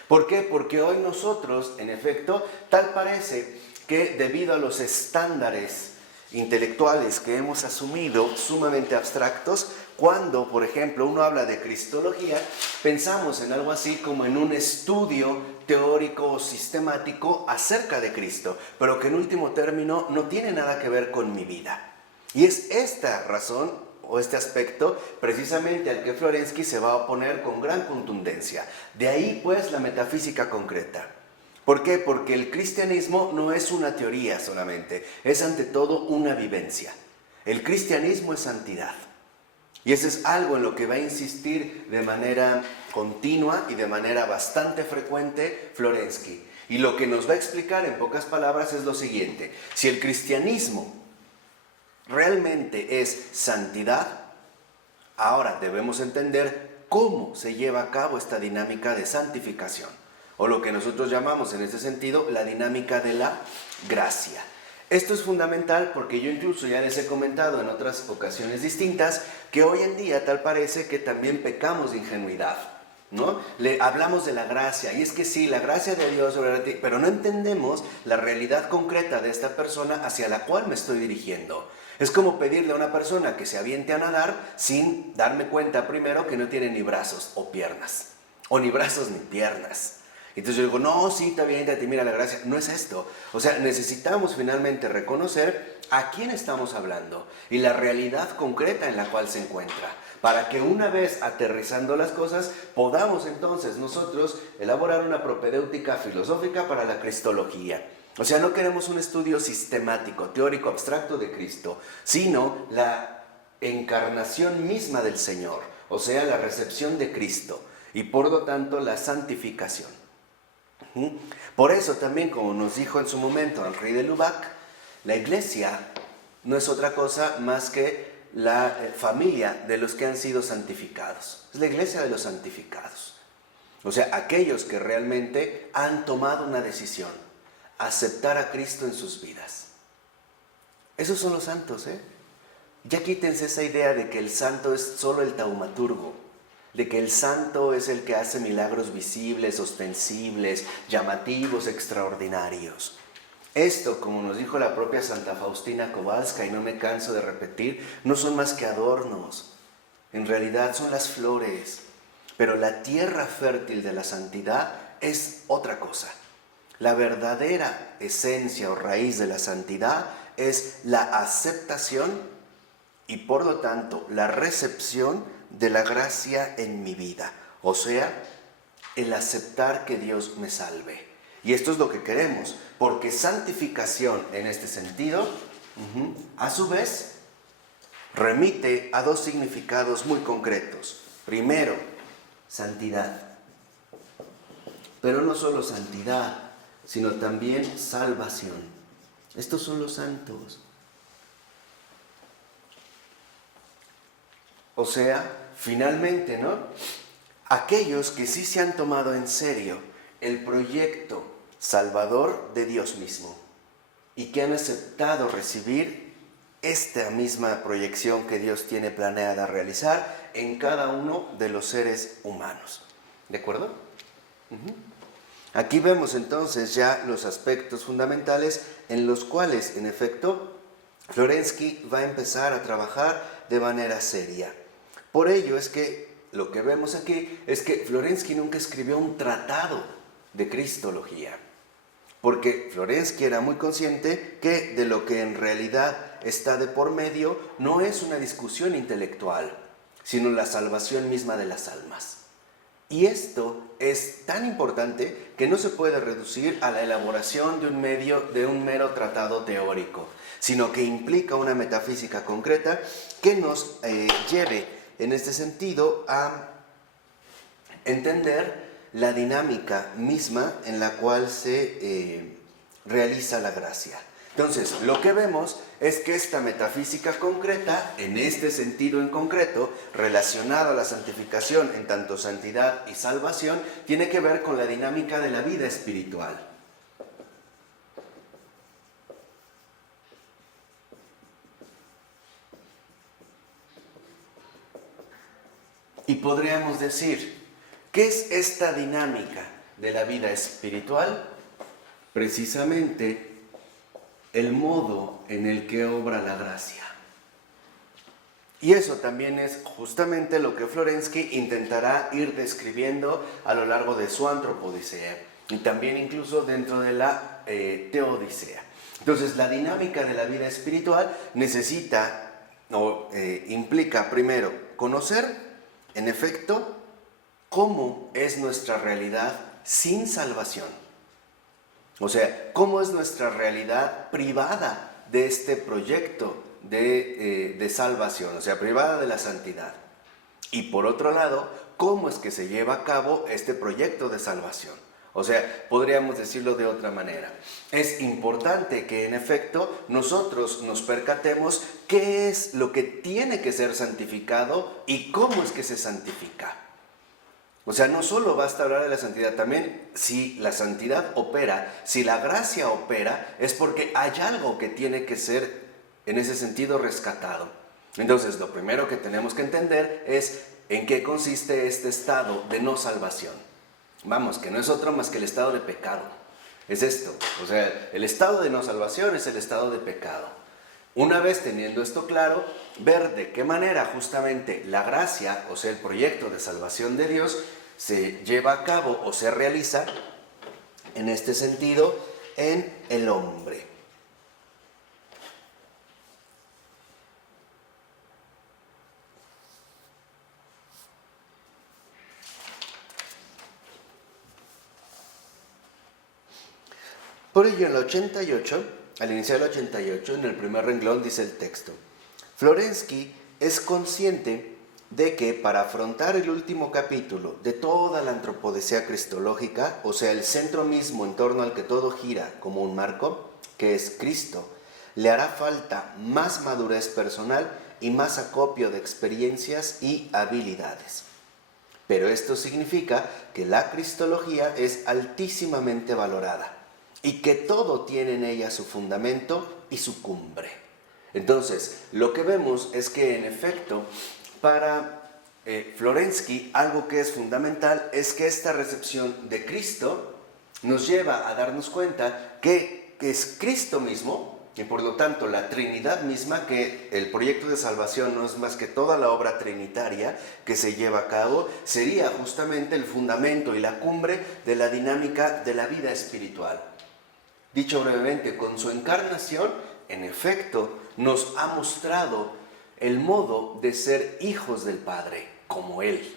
¿Por qué? Porque hoy nosotros, en efecto, tal parece que debido a los estándares intelectuales que hemos asumido, sumamente abstractos, cuando, por ejemplo, uno habla de cristología, pensamos en algo así como en un estudio teórico o sistemático acerca de Cristo, pero que en último término no tiene nada que ver con mi vida. Y es esta razón o este aspecto precisamente al que Florensky se va a oponer con gran contundencia. De ahí pues la metafísica concreta. ¿Por qué? Porque el cristianismo no es una teoría solamente, es ante todo una vivencia. El cristianismo es santidad. Y eso es algo en lo que va a insistir de manera continua y de manera bastante frecuente Florensky. Y lo que nos va a explicar en pocas palabras es lo siguiente: si el cristianismo realmente es santidad, ahora debemos entender cómo se lleva a cabo esta dinámica de santificación, o lo que nosotros llamamos en este sentido la dinámica de la gracia. Esto es fundamental porque yo incluso ya les he comentado en otras ocasiones distintas que hoy en día tal parece que también pecamos de ingenuidad, ¿no? Le hablamos de la gracia, y es que sí, la gracia de Dios sobre ti, pero no entendemos la realidad concreta de esta persona hacia la cual me estoy dirigiendo. Es como pedirle a una persona que se aviente a nadar sin darme cuenta primero que no tiene ni brazos o piernas, o ni brazos ni piernas. Entonces yo digo, no, sí, está bien, mira la gracia. No es esto. O sea, necesitamos finalmente reconocer a quién estamos hablando y la realidad concreta en la cual se encuentra, para que una vez aterrizando las cosas, podamos entonces nosotros elaborar una propedéutica filosófica para la cristología. O sea, no queremos un estudio sistemático, teórico, abstracto de Cristo, sino la encarnación misma del Señor, o sea, la recepción de Cristo y por lo tanto la santificación. Por eso también, como nos dijo en su momento Henri de Lubac, la iglesia no es otra cosa más que la familia de los que han sido santificados. Es la iglesia de los santificados. O sea, aquellos que realmente han tomado una decisión, aceptar a Cristo en sus vidas. Esos son los santos, ¿eh? Ya quítense esa idea de que el santo es solo el taumaturgo, de que el santo es el que hace milagros visibles, ostensibles, llamativos, extraordinarios. Esto, como nos dijo la propia Santa Faustina Kowalska, y no me canso de repetir, no son más que adornos. En realidad son las flores. Pero la tierra fértil de la santidad es otra cosa. La verdadera esencia o raíz de la santidad es la aceptación y por lo tanto la recepción de la gracia en mi vida. O sea, el aceptar que Dios me salve. Y esto es lo que queremos, porque santificación en este sentido, a su vez, remite a dos significados muy concretos. Primero, santidad. Pero no solo santidad, sino también salvación. Estos son los santos. O sea, finalmente, ¿no? Aquellos que sí se han tomado en serio el proyecto salvador de Dios mismo y que han aceptado recibir esta misma proyección que Dios tiene planeada realizar en cada uno de los seres humanos. ¿De acuerdo? Aquí vemos entonces ya los aspectos fundamentales en los cuales, en efecto, Florensky va a empezar a trabajar de manera seria. Por ello es que lo que vemos aquí es que Florensky nunca escribió un tratado de cristología, porque Florensky era muy consciente que de lo que en realidad está de por medio no es una discusión intelectual, sino la salvación misma de las almas. Y esto es tan importante que no se puede reducir a la elaboración de un mero tratado teórico, sino que implica una metafísica concreta que nos lleve en este sentido a entender la dinámica misma en la cual se realiza la gracia. Entonces, lo que vemos es que esta metafísica concreta, en este sentido en concreto, relacionada a la santificación en tanto santidad y salvación, tiene que ver con la dinámica de la vida espiritual. Y podríamos decir, ¿qué es esta dinámica de la vida espiritual? Precisamente el modo en el que obra la gracia. Y eso también es justamente lo que Florensky intentará ir describiendo a lo largo de su Antropodicea y también incluso dentro de la Teodicea. Entonces, la dinámica de la vida espiritual necesita o implica primero conocer, en efecto, cómo es nuestra realidad sin salvación. O sea, cómo es nuestra realidad privada de este proyecto de salvación, o sea, privada de la santidad. Y por otro lado, cómo es que se lleva a cabo este proyecto de salvación. O sea, podríamos decirlo de otra manera. Es importante que en efecto nosotros nos percatemos qué es lo que tiene que ser santificado y cómo es que se santifica. O sea, no solo basta hablar de la santidad, también si la santidad opera, si la gracia opera, es porque hay algo que tiene que ser en ese sentido rescatado. Entonces, lo primero que tenemos que entender es en qué consiste este estado de no salvación. Vamos, que no es otro más que el estado de pecado. Es esto, o sea, el estado de no salvación es el estado de pecado. Una vez teniendo esto claro, ver de qué manera justamente la gracia, o sea, el proyecto de salvación de Dios, se lleva a cabo o se realiza en este sentido en el hombre. Por ello, en el 88, al iniciar el 88, en el primer renglón dice el texto: Florensky es consciente de que para afrontar el último capítulo de toda la antropodicea cristológica, o sea, el centro mismo en torno al que todo gira como un marco, que es Cristo, le hará falta más madurez personal y más acopio de experiencias y habilidades. Pero esto significa que la cristología es altísimamente valorada y que todo tiene en ella su fundamento y su cumbre. Entonces, lo que vemos es que en efecto, para Florensky, algo que es fundamental es que esta recepción de Cristo nos lleva a darnos cuenta que es Cristo mismo, y por lo tanto la Trinidad misma, que el proyecto de salvación no es más que toda la obra trinitaria que se lleva a cabo, sería justamente el fundamento y la cumbre de la dinámica de la vida espiritual. Dicho brevemente, con su encarnación, en efecto, nos ha mostrado el modo de ser hijos del Padre, como Él.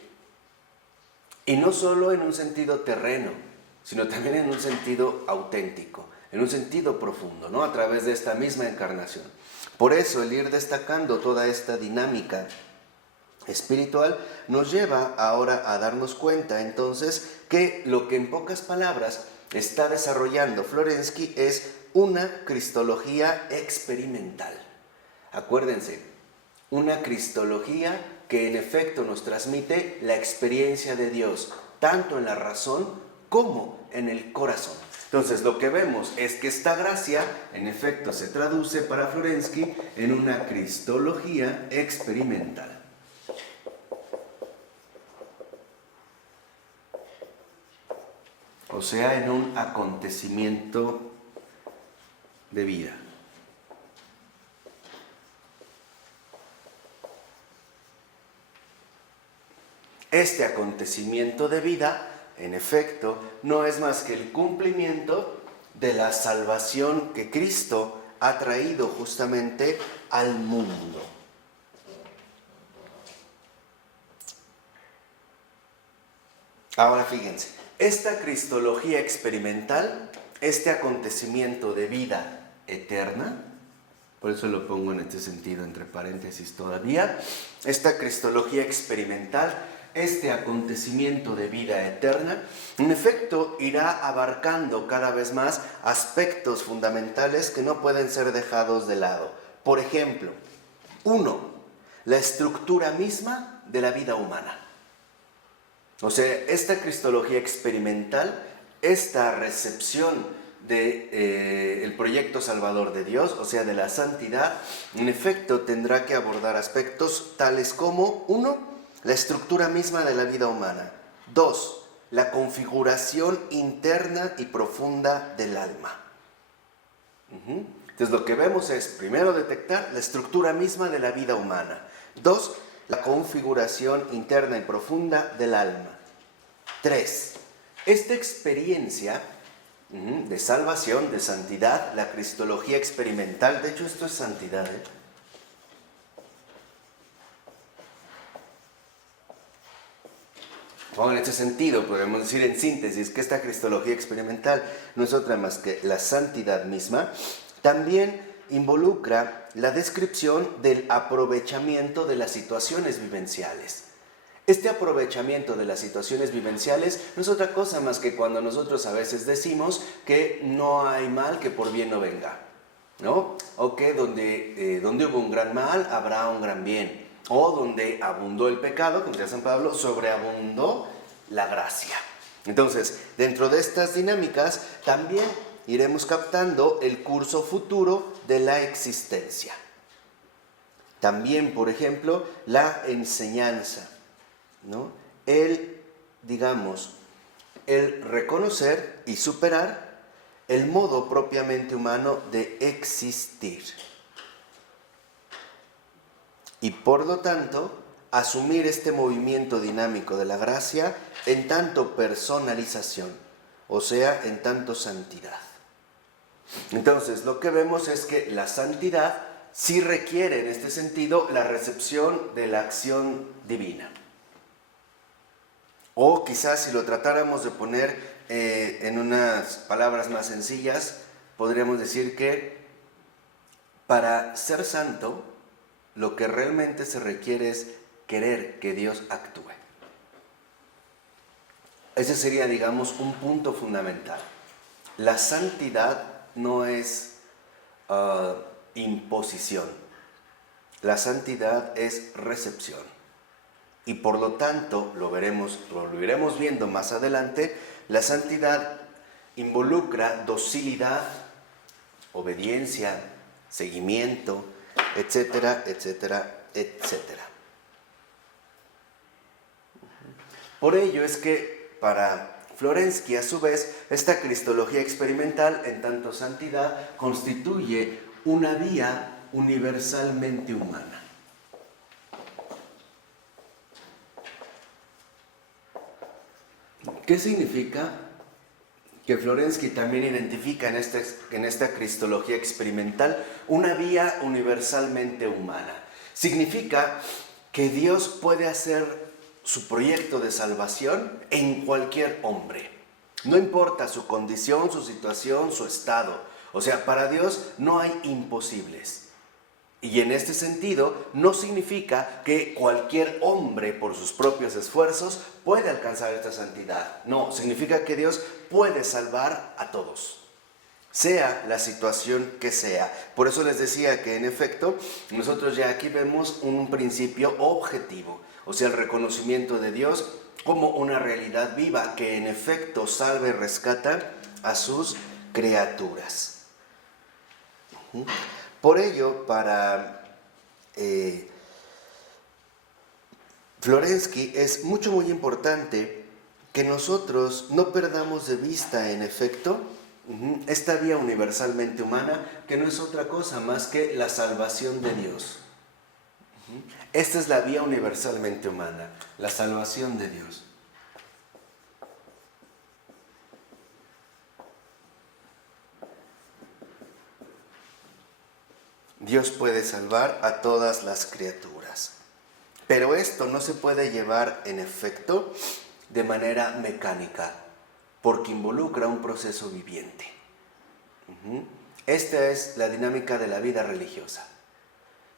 Y no solo en un sentido terreno, sino también en un sentido auténtico, en un sentido profundo, ¿no? A través de esta misma encarnación. Por eso, el ir destacando toda esta dinámica espiritual nos lleva ahora a darnos cuenta, entonces, que lo que en pocas palabras está desarrollando Florensky es una cristología experimental. Acuérdense, una cristología que en efecto nos transmite la experiencia de Dios, tanto en la razón como en el corazón. Entonces, lo que vemos es que esta gracia, en efecto, se traduce para Florensky en una cristología experimental. O sea, en un acontecimiento de vida. Este acontecimiento de vida, en efecto, no es más que el cumplimiento de la salvación que Cristo ha traído justamente al mundo. Ahora fíjense, esta cristología experimental, este acontecimiento de vida eterna, por eso lo pongo en este sentido entre paréntesis todavía, esta cristología experimental, este acontecimiento de vida eterna, en efecto irá abarcando cada vez más aspectos fundamentales que no pueden ser dejados de lado. Por ejemplo, 1. La estructura misma de la vida humana. O sea, esta cristología experimental, esta recepción del proyecto salvador de Dios, o sea, de la santidad, en efecto tendrá que abordar aspectos tales como, 1, la estructura misma de la vida humana. 2, la configuración interna y profunda del alma. Entonces lo que vemos es, primero, detectar la estructura misma de la vida humana. 2, la configuración interna y profunda del alma. 3, esta experiencia de salvación, de santidad, la cristología experimental, de hecho esto es santidad, en este sentido, podemos decir en síntesis que esta cristología experimental no es otra más que la santidad misma. También involucra la descripción del aprovechamiento de las situaciones vivenciales. Este aprovechamiento de las situaciones vivenciales no es otra cosa más que cuando nosotros a veces decimos que no hay mal que por bien no venga, ¿no? O que donde hubo un gran mal habrá un gran bien. O donde abundó el pecado, como decía San Pablo, sobreabundó la gracia. Entonces, dentro de estas dinámicas también iremos captando el curso futuro de la existencia. También, por ejemplo, la enseñanza, ¿no? El reconocer y superar el modo propiamente humano de existir. Y por lo tanto, asumir este movimiento dinámico de la gracia en tanto personalización, o sea, en tanto santidad. Entonces, lo que vemos es que la santidad sí requiere en este sentido la recepción de la acción divina. O quizás si lo tratáramos de poner en unas palabras más sencillas, podríamos decir que para ser santo, lo que realmente se requiere es querer que Dios actúe. Ese sería, digamos, un punto fundamental. La santidad no es imposición. La santidad es recepción. Y por lo tanto, lo iremos viendo más adelante, la santidad involucra docilidad, obediencia, seguimiento, etcétera, etcétera, etcétera. Por ello es que para Florensky, a su vez, esta cristología experimental, en tanto santidad, constituye una vía universalmente humana. ¿Qué significa? Que Florensky también identifica en esta cristología experimental una vía universalmente humana. Significa que Dios puede hacer su proyecto de salvación en cualquier hombre. No importa su condición, su situación, su estado. O sea, para Dios no hay imposibles. Y en este sentido, no significa que cualquier hombre por sus propios esfuerzos puede alcanzar esta santidad. No, significa que Dios puede salvar a todos, sea la situación que sea. Por eso les decía que en efecto, nosotros ya aquí vemos un principio objetivo, o sea, el reconocimiento de Dios como una realidad viva que en efecto salva y rescata a sus criaturas. Por ello, para Florensky es muy importante que nosotros no perdamos de vista, en efecto, esta vía universalmente humana, que no es otra cosa más que la salvación de Dios. Esta es la vía universalmente humana, la salvación de Dios. Dios puede salvar a todas las criaturas. Pero esto no se puede llevar en efecto de manera mecánica, porque involucra un proceso viviente. Esta es la dinámica de la vida religiosa.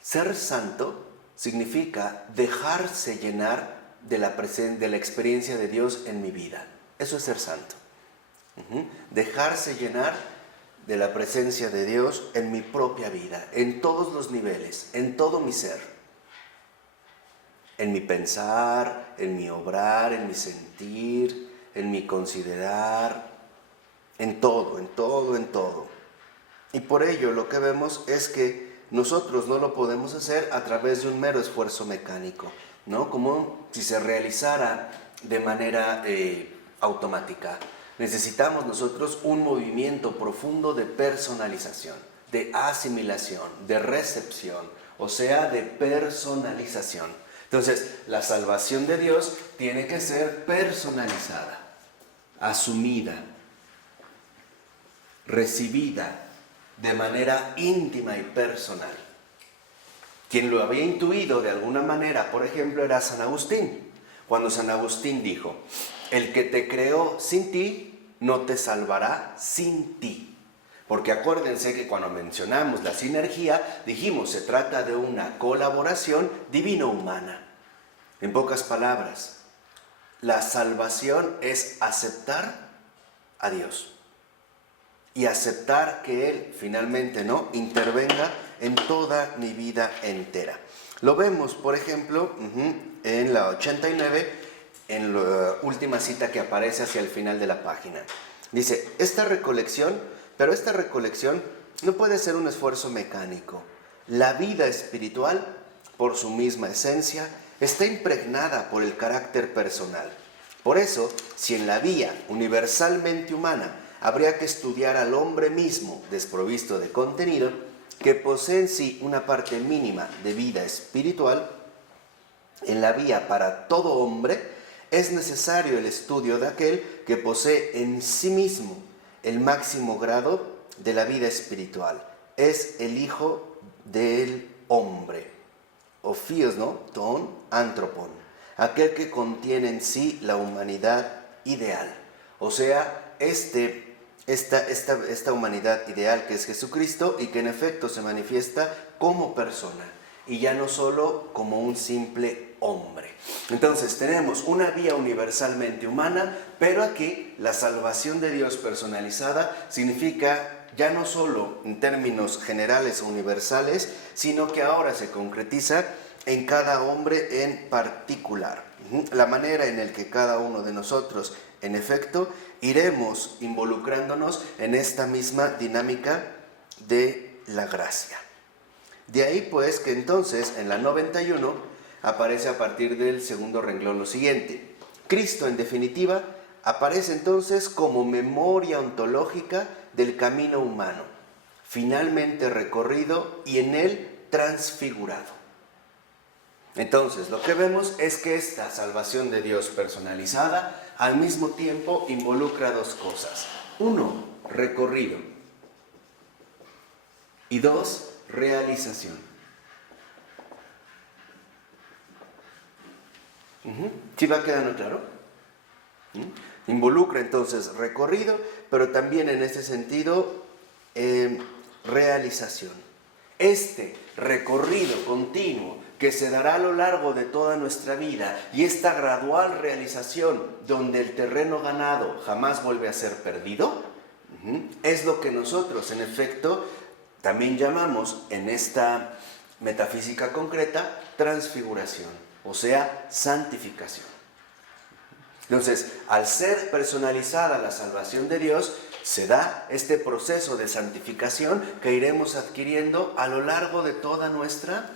Ser santo significa dejarse llenar de la experiencia de Dios en mi vida. Eso es ser santo. Dejarse llenar de la presencia de Dios en mi propia vida, en todos los niveles, en todo mi ser. En mi pensar, en mi obrar, en mi sentir, en mi considerar, en todo, en todo, en todo. Y por ello lo que vemos es que nosotros no lo podemos hacer a través de un mero esfuerzo mecánico, ¿no? Como si se realizara de manera automática. Necesitamos nosotros un movimiento profundo de personalización, de asimilación, de recepción, o sea, de personalización. Entonces, la salvación de Dios tiene que ser personalizada, asumida, recibida de manera íntima y personal. Quien lo había intuido de alguna manera, por ejemplo, era San Agustín. Cuando San Agustín dijo: el que te creó sin ti, no te salvará sin ti. Porque acuérdense que cuando mencionamos la sinergia, dijimos, se trata de una colaboración divino-humana. En pocas palabras, la salvación es aceptar a Dios y aceptar que Él finalmente no intervenga en toda mi vida entera. Lo vemos, por ejemplo, en la 89, en la última cita que aparece hacia el final de la página. Dice, esta recolección no puede ser un esfuerzo mecánico. La vida espiritual, por su misma esencia, está impregnada por el carácter personal. Por eso, si en la vía universalmente humana habría que estudiar al hombre mismo desprovisto de contenido, que posee en sí una parte mínima de vida espiritual, en la vía para todo hombre es necesario el estudio de aquel que posee en sí mismo el máximo grado de la vida espiritual. Es el Hijo del Hombre. Ofios, ¿no? Ton, antropon. Aquel que contiene en sí la humanidad ideal. O sea, esta humanidad ideal que es Jesucristo y que en efecto se manifiesta como persona y ya no solo como un simple hombre. Entonces tenemos una vía universalmente humana, pero aquí la salvación de Dios personalizada significa ya no solo en términos generales o universales, sino que ahora se concretiza en cada hombre en particular. La manera en la que cada uno de nosotros, en efecto, iremos involucrándonos en esta misma dinámica de la gracia. De ahí pues que entonces en la 91 aparece a partir del segundo renglón lo siguiente. Cristo, en definitiva, aparece entonces como memoria ontológica del camino humano, finalmente recorrido y en él transfigurado. Entonces, lo que vemos es que esta salvación de Dios personalizada al mismo tiempo involucra dos cosas. Uno, recorrido. Y dos, realización. ¿Sí va quedando claro? Involucra entonces recorrido, pero también en este sentido realización. Este recorrido continuo que se dará a lo largo de toda nuestra vida y esta gradual realización donde el terreno ganado jamás vuelve a ser perdido, es lo que nosotros en efecto también llamamos en esta metafísica concreta transfiguración, o sea, santificación. Entonces, al ser personalizada la salvación de Dios, se da este proceso de santificación que iremos adquiriendo a lo largo de toda nuestra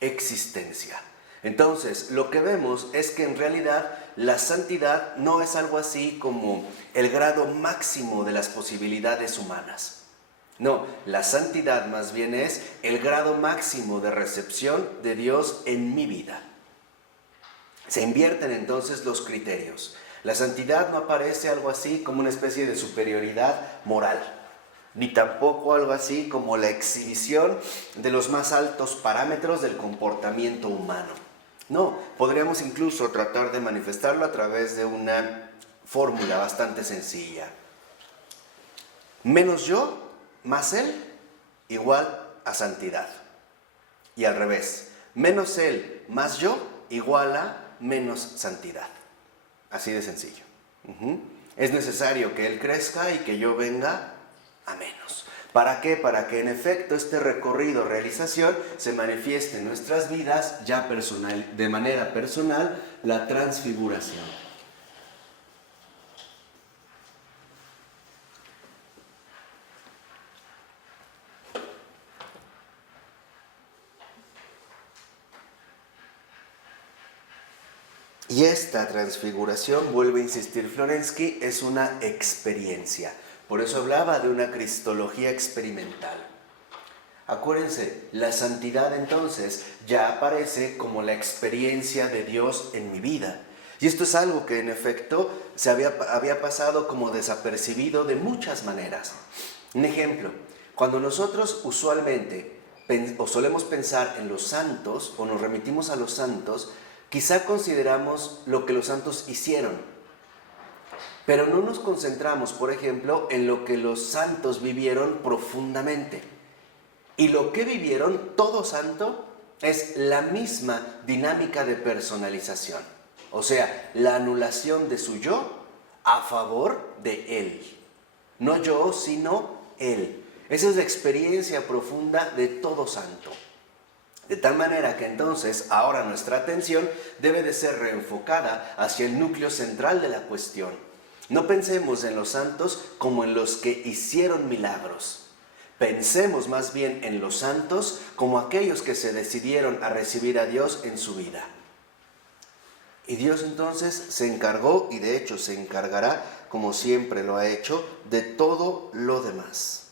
existencia. Entonces, lo que vemos es que en realidad la santidad no es algo así como el grado máximo de las posibilidades humanas. No, la santidad más bien es el grado máximo de recepción de Dios en mi vida. Se invierten entonces los criterios. La santidad no aparece algo así como una especie de superioridad moral, ni tampoco algo así como la exhibición de los más altos parámetros del comportamiento humano. No, podríamos incluso tratar de manifestarlo a través de una fórmula bastante sencilla. Menos yo, más él, igual a santidad. Y al revés, menos él, más yo, igual a menos santidad. Así de sencillo. Es necesario que él crezca y que yo venga a menos. ¿Para qué? Para que en efecto este recorrido, realización, se manifieste en nuestras vidas ya personal, de manera personal, la transfiguración. Y esta transfiguración, vuelve a insistir Florensky, es una experiencia. Por eso hablaba de una cristología experimental. Acuérdense, la santidad entonces ya aparece como la experiencia de Dios en mi vida. Y esto es algo que en efecto había pasado como desapercibido de muchas maneras. Un ejemplo, cuando nosotros usualmente o solemos pensar en los santos o nos remitimos a los santos, quizá consideramos lo que los santos hicieron, pero no nos concentramos, por ejemplo, en lo que los santos vivieron profundamente. Y lo que vivieron todo santo es la misma dinámica de personalización. O sea, la anulación de su yo a favor de él. No yo, sino él. Esa es la experiencia profunda de todo santo. De tal manera que entonces ahora nuestra atención debe de ser reenfocada hacia el núcleo central de la cuestión. No pensemos en los santos como en los que hicieron milagros. Pensemos más bien en los santos como aquellos que se decidieron a recibir a Dios en su vida. Y Dios entonces se encargó, y de hecho se encargará, como siempre lo ha hecho, de todo lo demás.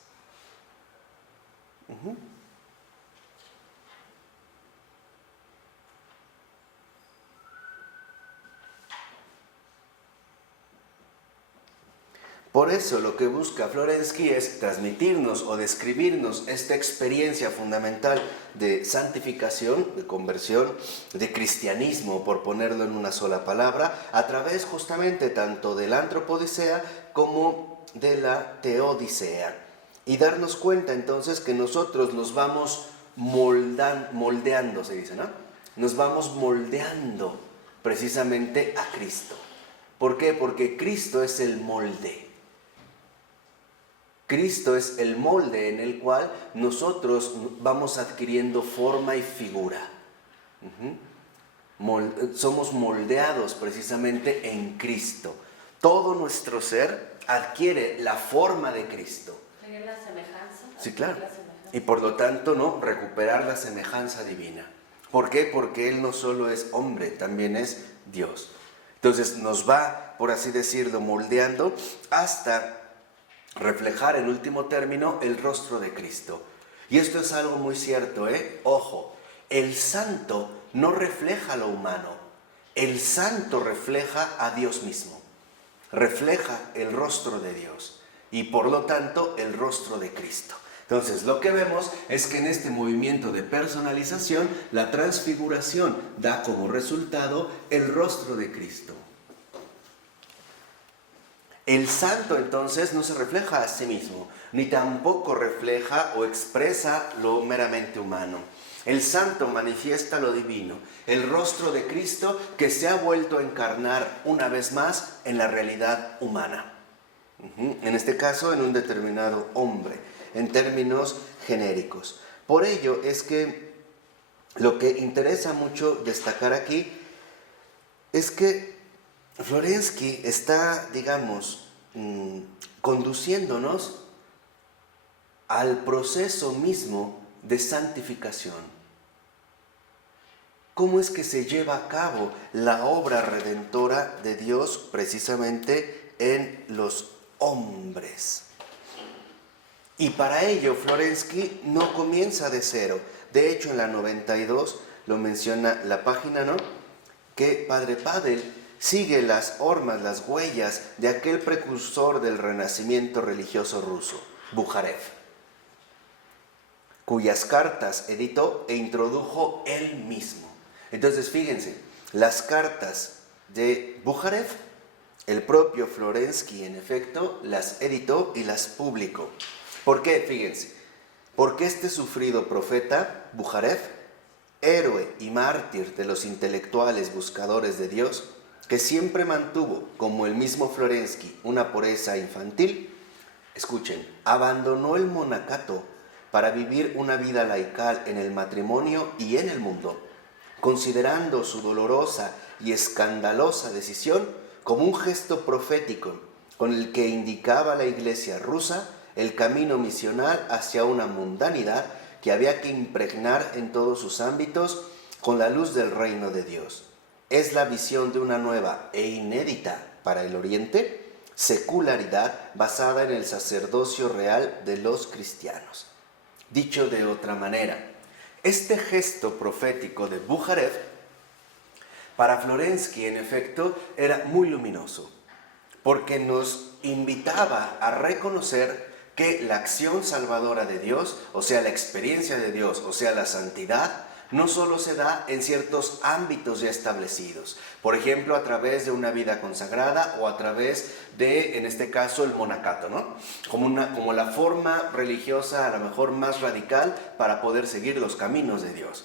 Por eso lo que busca Florensky es transmitirnos o describirnos esta experiencia fundamental de santificación, de conversión, de cristianismo, por ponerlo en una sola palabra, a través justamente tanto de la antropodicea como de la teodicea. Y darnos cuenta entonces que nosotros nos vamos moldeando, se dice, ¿no? Nos vamos moldeando precisamente a Cristo. ¿Por qué? Porque Cristo es el molde. Cristo es el molde en el cual nosotros vamos adquiriendo forma y figura. Somos moldeados precisamente en Cristo. Todo nuestro ser adquiere la forma de Cristo. ¿Tener la semejanza? Sí, claro. Y por lo tanto, ¿no? Recuperar la semejanza divina. ¿Por qué? Porque Él no solo es hombre, también es Dios. Entonces nos va, por así decirlo, moldeando hasta reflejar en último término el rostro de Cristo. Y esto es algo muy cierto, Ojo, el santo no refleja lo humano, el santo refleja a Dios mismo, refleja el rostro de Dios y por lo tanto el rostro de Cristo. Entonces lo que vemos es que en este movimiento de personalización, la transfiguración da como resultado el rostro de Cristo. El santo entonces no se refleja a sí mismo, ni tampoco refleja o expresa lo meramente humano. El santo manifiesta lo divino, el rostro de Cristo que se ha vuelto a encarnar una vez más en la realidad humana. En este caso, en un determinado hombre, en términos genéricos. Por ello es que lo que interesa mucho destacar aquí es que Florensky está, digamos, conduciéndonos al proceso mismo de santificación. ¿Cómo es que se lleva a cabo la obra redentora de Dios precisamente en los hombres? Y para ello Florensky no comienza de cero. De hecho, en la 92 lo menciona la página, ¿no?, que Padre Pavel sigue las hormas, las huellas de aquel precursor del renacimiento religioso ruso, Bujarev, cuyas cartas editó e introdujo él mismo. Entonces, fíjense, las cartas de Bujarev, el propio Florensky, en efecto, las editó y las publicó. ¿Por qué? Fíjense, porque este sufrido profeta, Bujarev, héroe y mártir de los intelectuales buscadores de Dios, que siempre mantuvo, como el mismo Florensky, una pureza infantil, escuchen, abandonó el monacato para vivir una vida laical en el matrimonio y en el mundo, considerando su dolorosa y escandalosa decisión como un gesto profético con el que indicaba a la Iglesia rusa el camino misional hacia una mundanidad que había que impregnar en todos sus ámbitos con la luz del reino de Dios. Es la visión de una nueva e inédita para el Oriente secularidad basada en el sacerdocio real de los cristianos. Dicho de otra manera, este gesto profético de Bujarev para Florensky, en efecto, era muy luminoso, porque nos invitaba a reconocer que la acción salvadora de Dios, o sea, la experiencia de Dios, o sea, la santidad, no solo se da en ciertos ámbitos ya establecidos, por ejemplo, a través de una vida consagrada o a través de, en este caso, el monacato, ¿no? Como la forma religiosa a lo mejor más radical para poder seguir los caminos de Dios,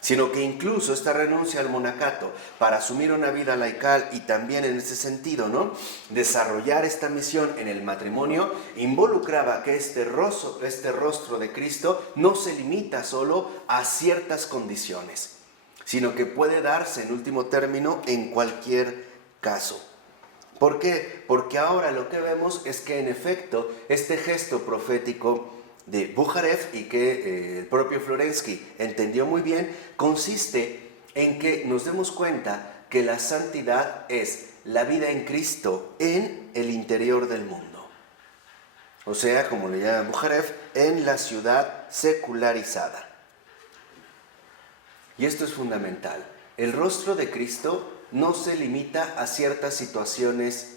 sino que incluso esta renuncia al monacato para asumir una vida laical y también en ese sentido, ¿no?, desarrollar esta misión en el matrimonio, involucraba que este rostro de Cristo no se limita solo a ciertas condiciones, sino que puede darse en último término en cualquier caso. ¿Por qué? Porque ahora lo que vemos es que en efecto este gesto profético de Bujarev y que el propio Florensky entendió muy bien, consiste en que nos demos cuenta que la santidad es la vida en Cristo en el interior del mundo. O sea, como le llama Bujarev, en la ciudad secularizada. Y esto es fundamental. El rostro de Cristo no se limita a ciertas situaciones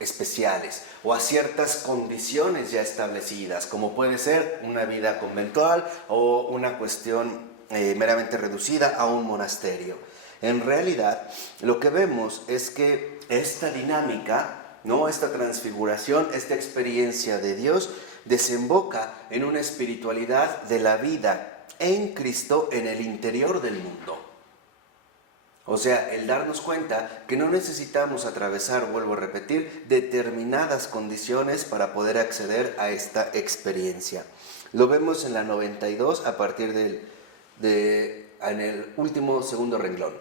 especiales o a ciertas condiciones ya establecidas, como puede ser una vida conventual o una cuestión meramente reducida a un monasterio. En realidad, lo que vemos es que esta dinámica, ¿no?, esta transfiguración, esta experiencia de Dios, desemboca en una espiritualidad de la vida en Cristo en el interior del mundo. O sea, el darnos cuenta que no necesitamos atravesar, vuelvo a repetir, determinadas condiciones para poder acceder a esta experiencia. Lo vemos en la 92 a partir en el último segundo renglón.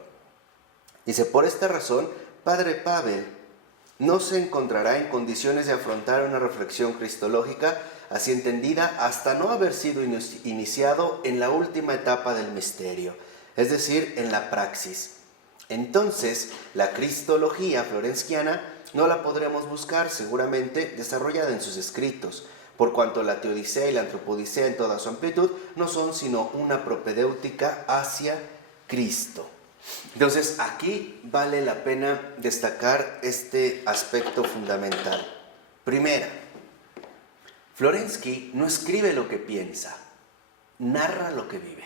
Dice, por esta razón, Padre Pavel no se encontrará en condiciones de afrontar una reflexión cristológica así entendida hasta no haber sido iniciado en la última etapa del misterio, es decir, en la praxis. Entonces, la cristología florenciana no la podremos buscar seguramente desarrollada en sus escritos, por cuanto la teodicea y la antropodicea en toda su amplitud no son sino una propedéutica hacia Cristo. Entonces, aquí vale la pena destacar este aspecto fundamental. Primera, Florensky no escribe lo que piensa, narra lo que vive.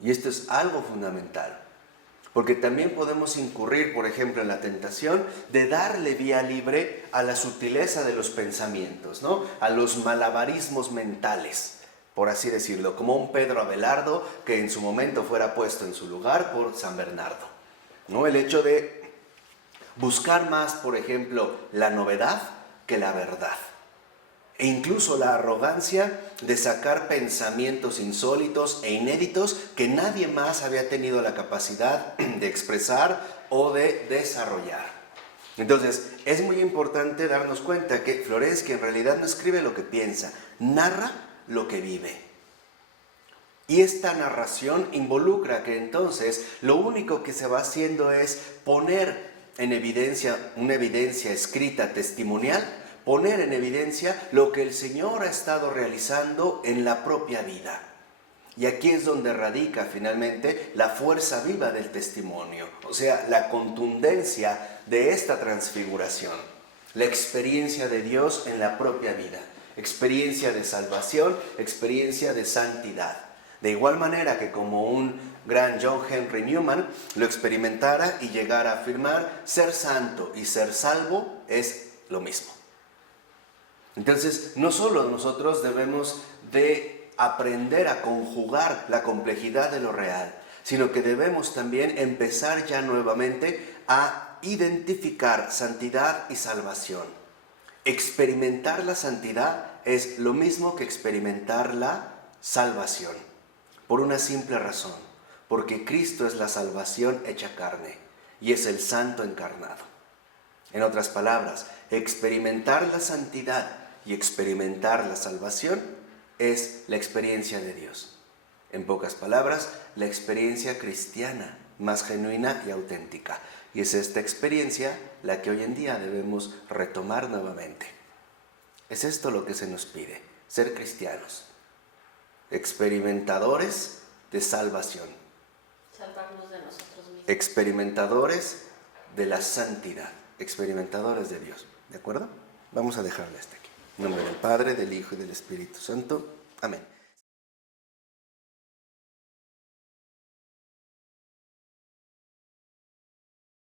Y esto es algo fundamental. Porque también podemos incurrir, por ejemplo, en la tentación de darle vía libre a la sutileza de los pensamientos, ¿no?, a los malabarismos mentales, por así decirlo, como un Pedro Abelardo que en su momento fuera puesto en su lugar por San Bernardo, ¿no? El hecho de buscar más, por ejemplo, la novedad que la verdad. E incluso la arrogancia de sacar pensamientos insólitos e inéditos que nadie más había tenido la capacidad de expresar o de desarrollar. Entonces, es muy importante darnos cuenta que Florensky en realidad no escribe lo que piensa, narra lo que vive. Y esta narración involucra que entonces lo único que se va haciendo es poner en evidencia, una evidencia escrita testimonial, poner en evidencia lo que el Señor ha estado realizando en la propia vida. Y aquí es donde radica finalmente la fuerza viva del testimonio, o sea, la contundencia de esta transfiguración, la experiencia de Dios en la propia vida, experiencia de salvación, experiencia de santidad. De igual manera que como un gran John Henry Newman lo experimentara y llegara a afirmar, ser santo y ser salvo es lo mismo. Entonces, no solo nosotros debemos de aprender a conjugar la complejidad de lo real, sino que debemos también empezar ya nuevamente a identificar santidad y salvación. Experimentar la santidad es lo mismo que experimentar la salvación, por una simple razón, porque Cristo es la salvación hecha carne y es el santo encarnado. En otras palabras, experimentar la santidad y experimentar la salvación es la experiencia de Dios. En pocas palabras, la experiencia cristiana más genuina y auténtica. Y es esta experiencia la que hoy en día debemos retomar nuevamente. Es esto lo que se nos pide, ser cristianos, experimentadores de salvación, salvarnos de nosotros mismos, experimentadores de la santidad, experimentadores de Dios. ¿De acuerdo? Vamos a dejarle hasta aquí. En nombre del Padre, del Hijo y del Espíritu Santo. Amén.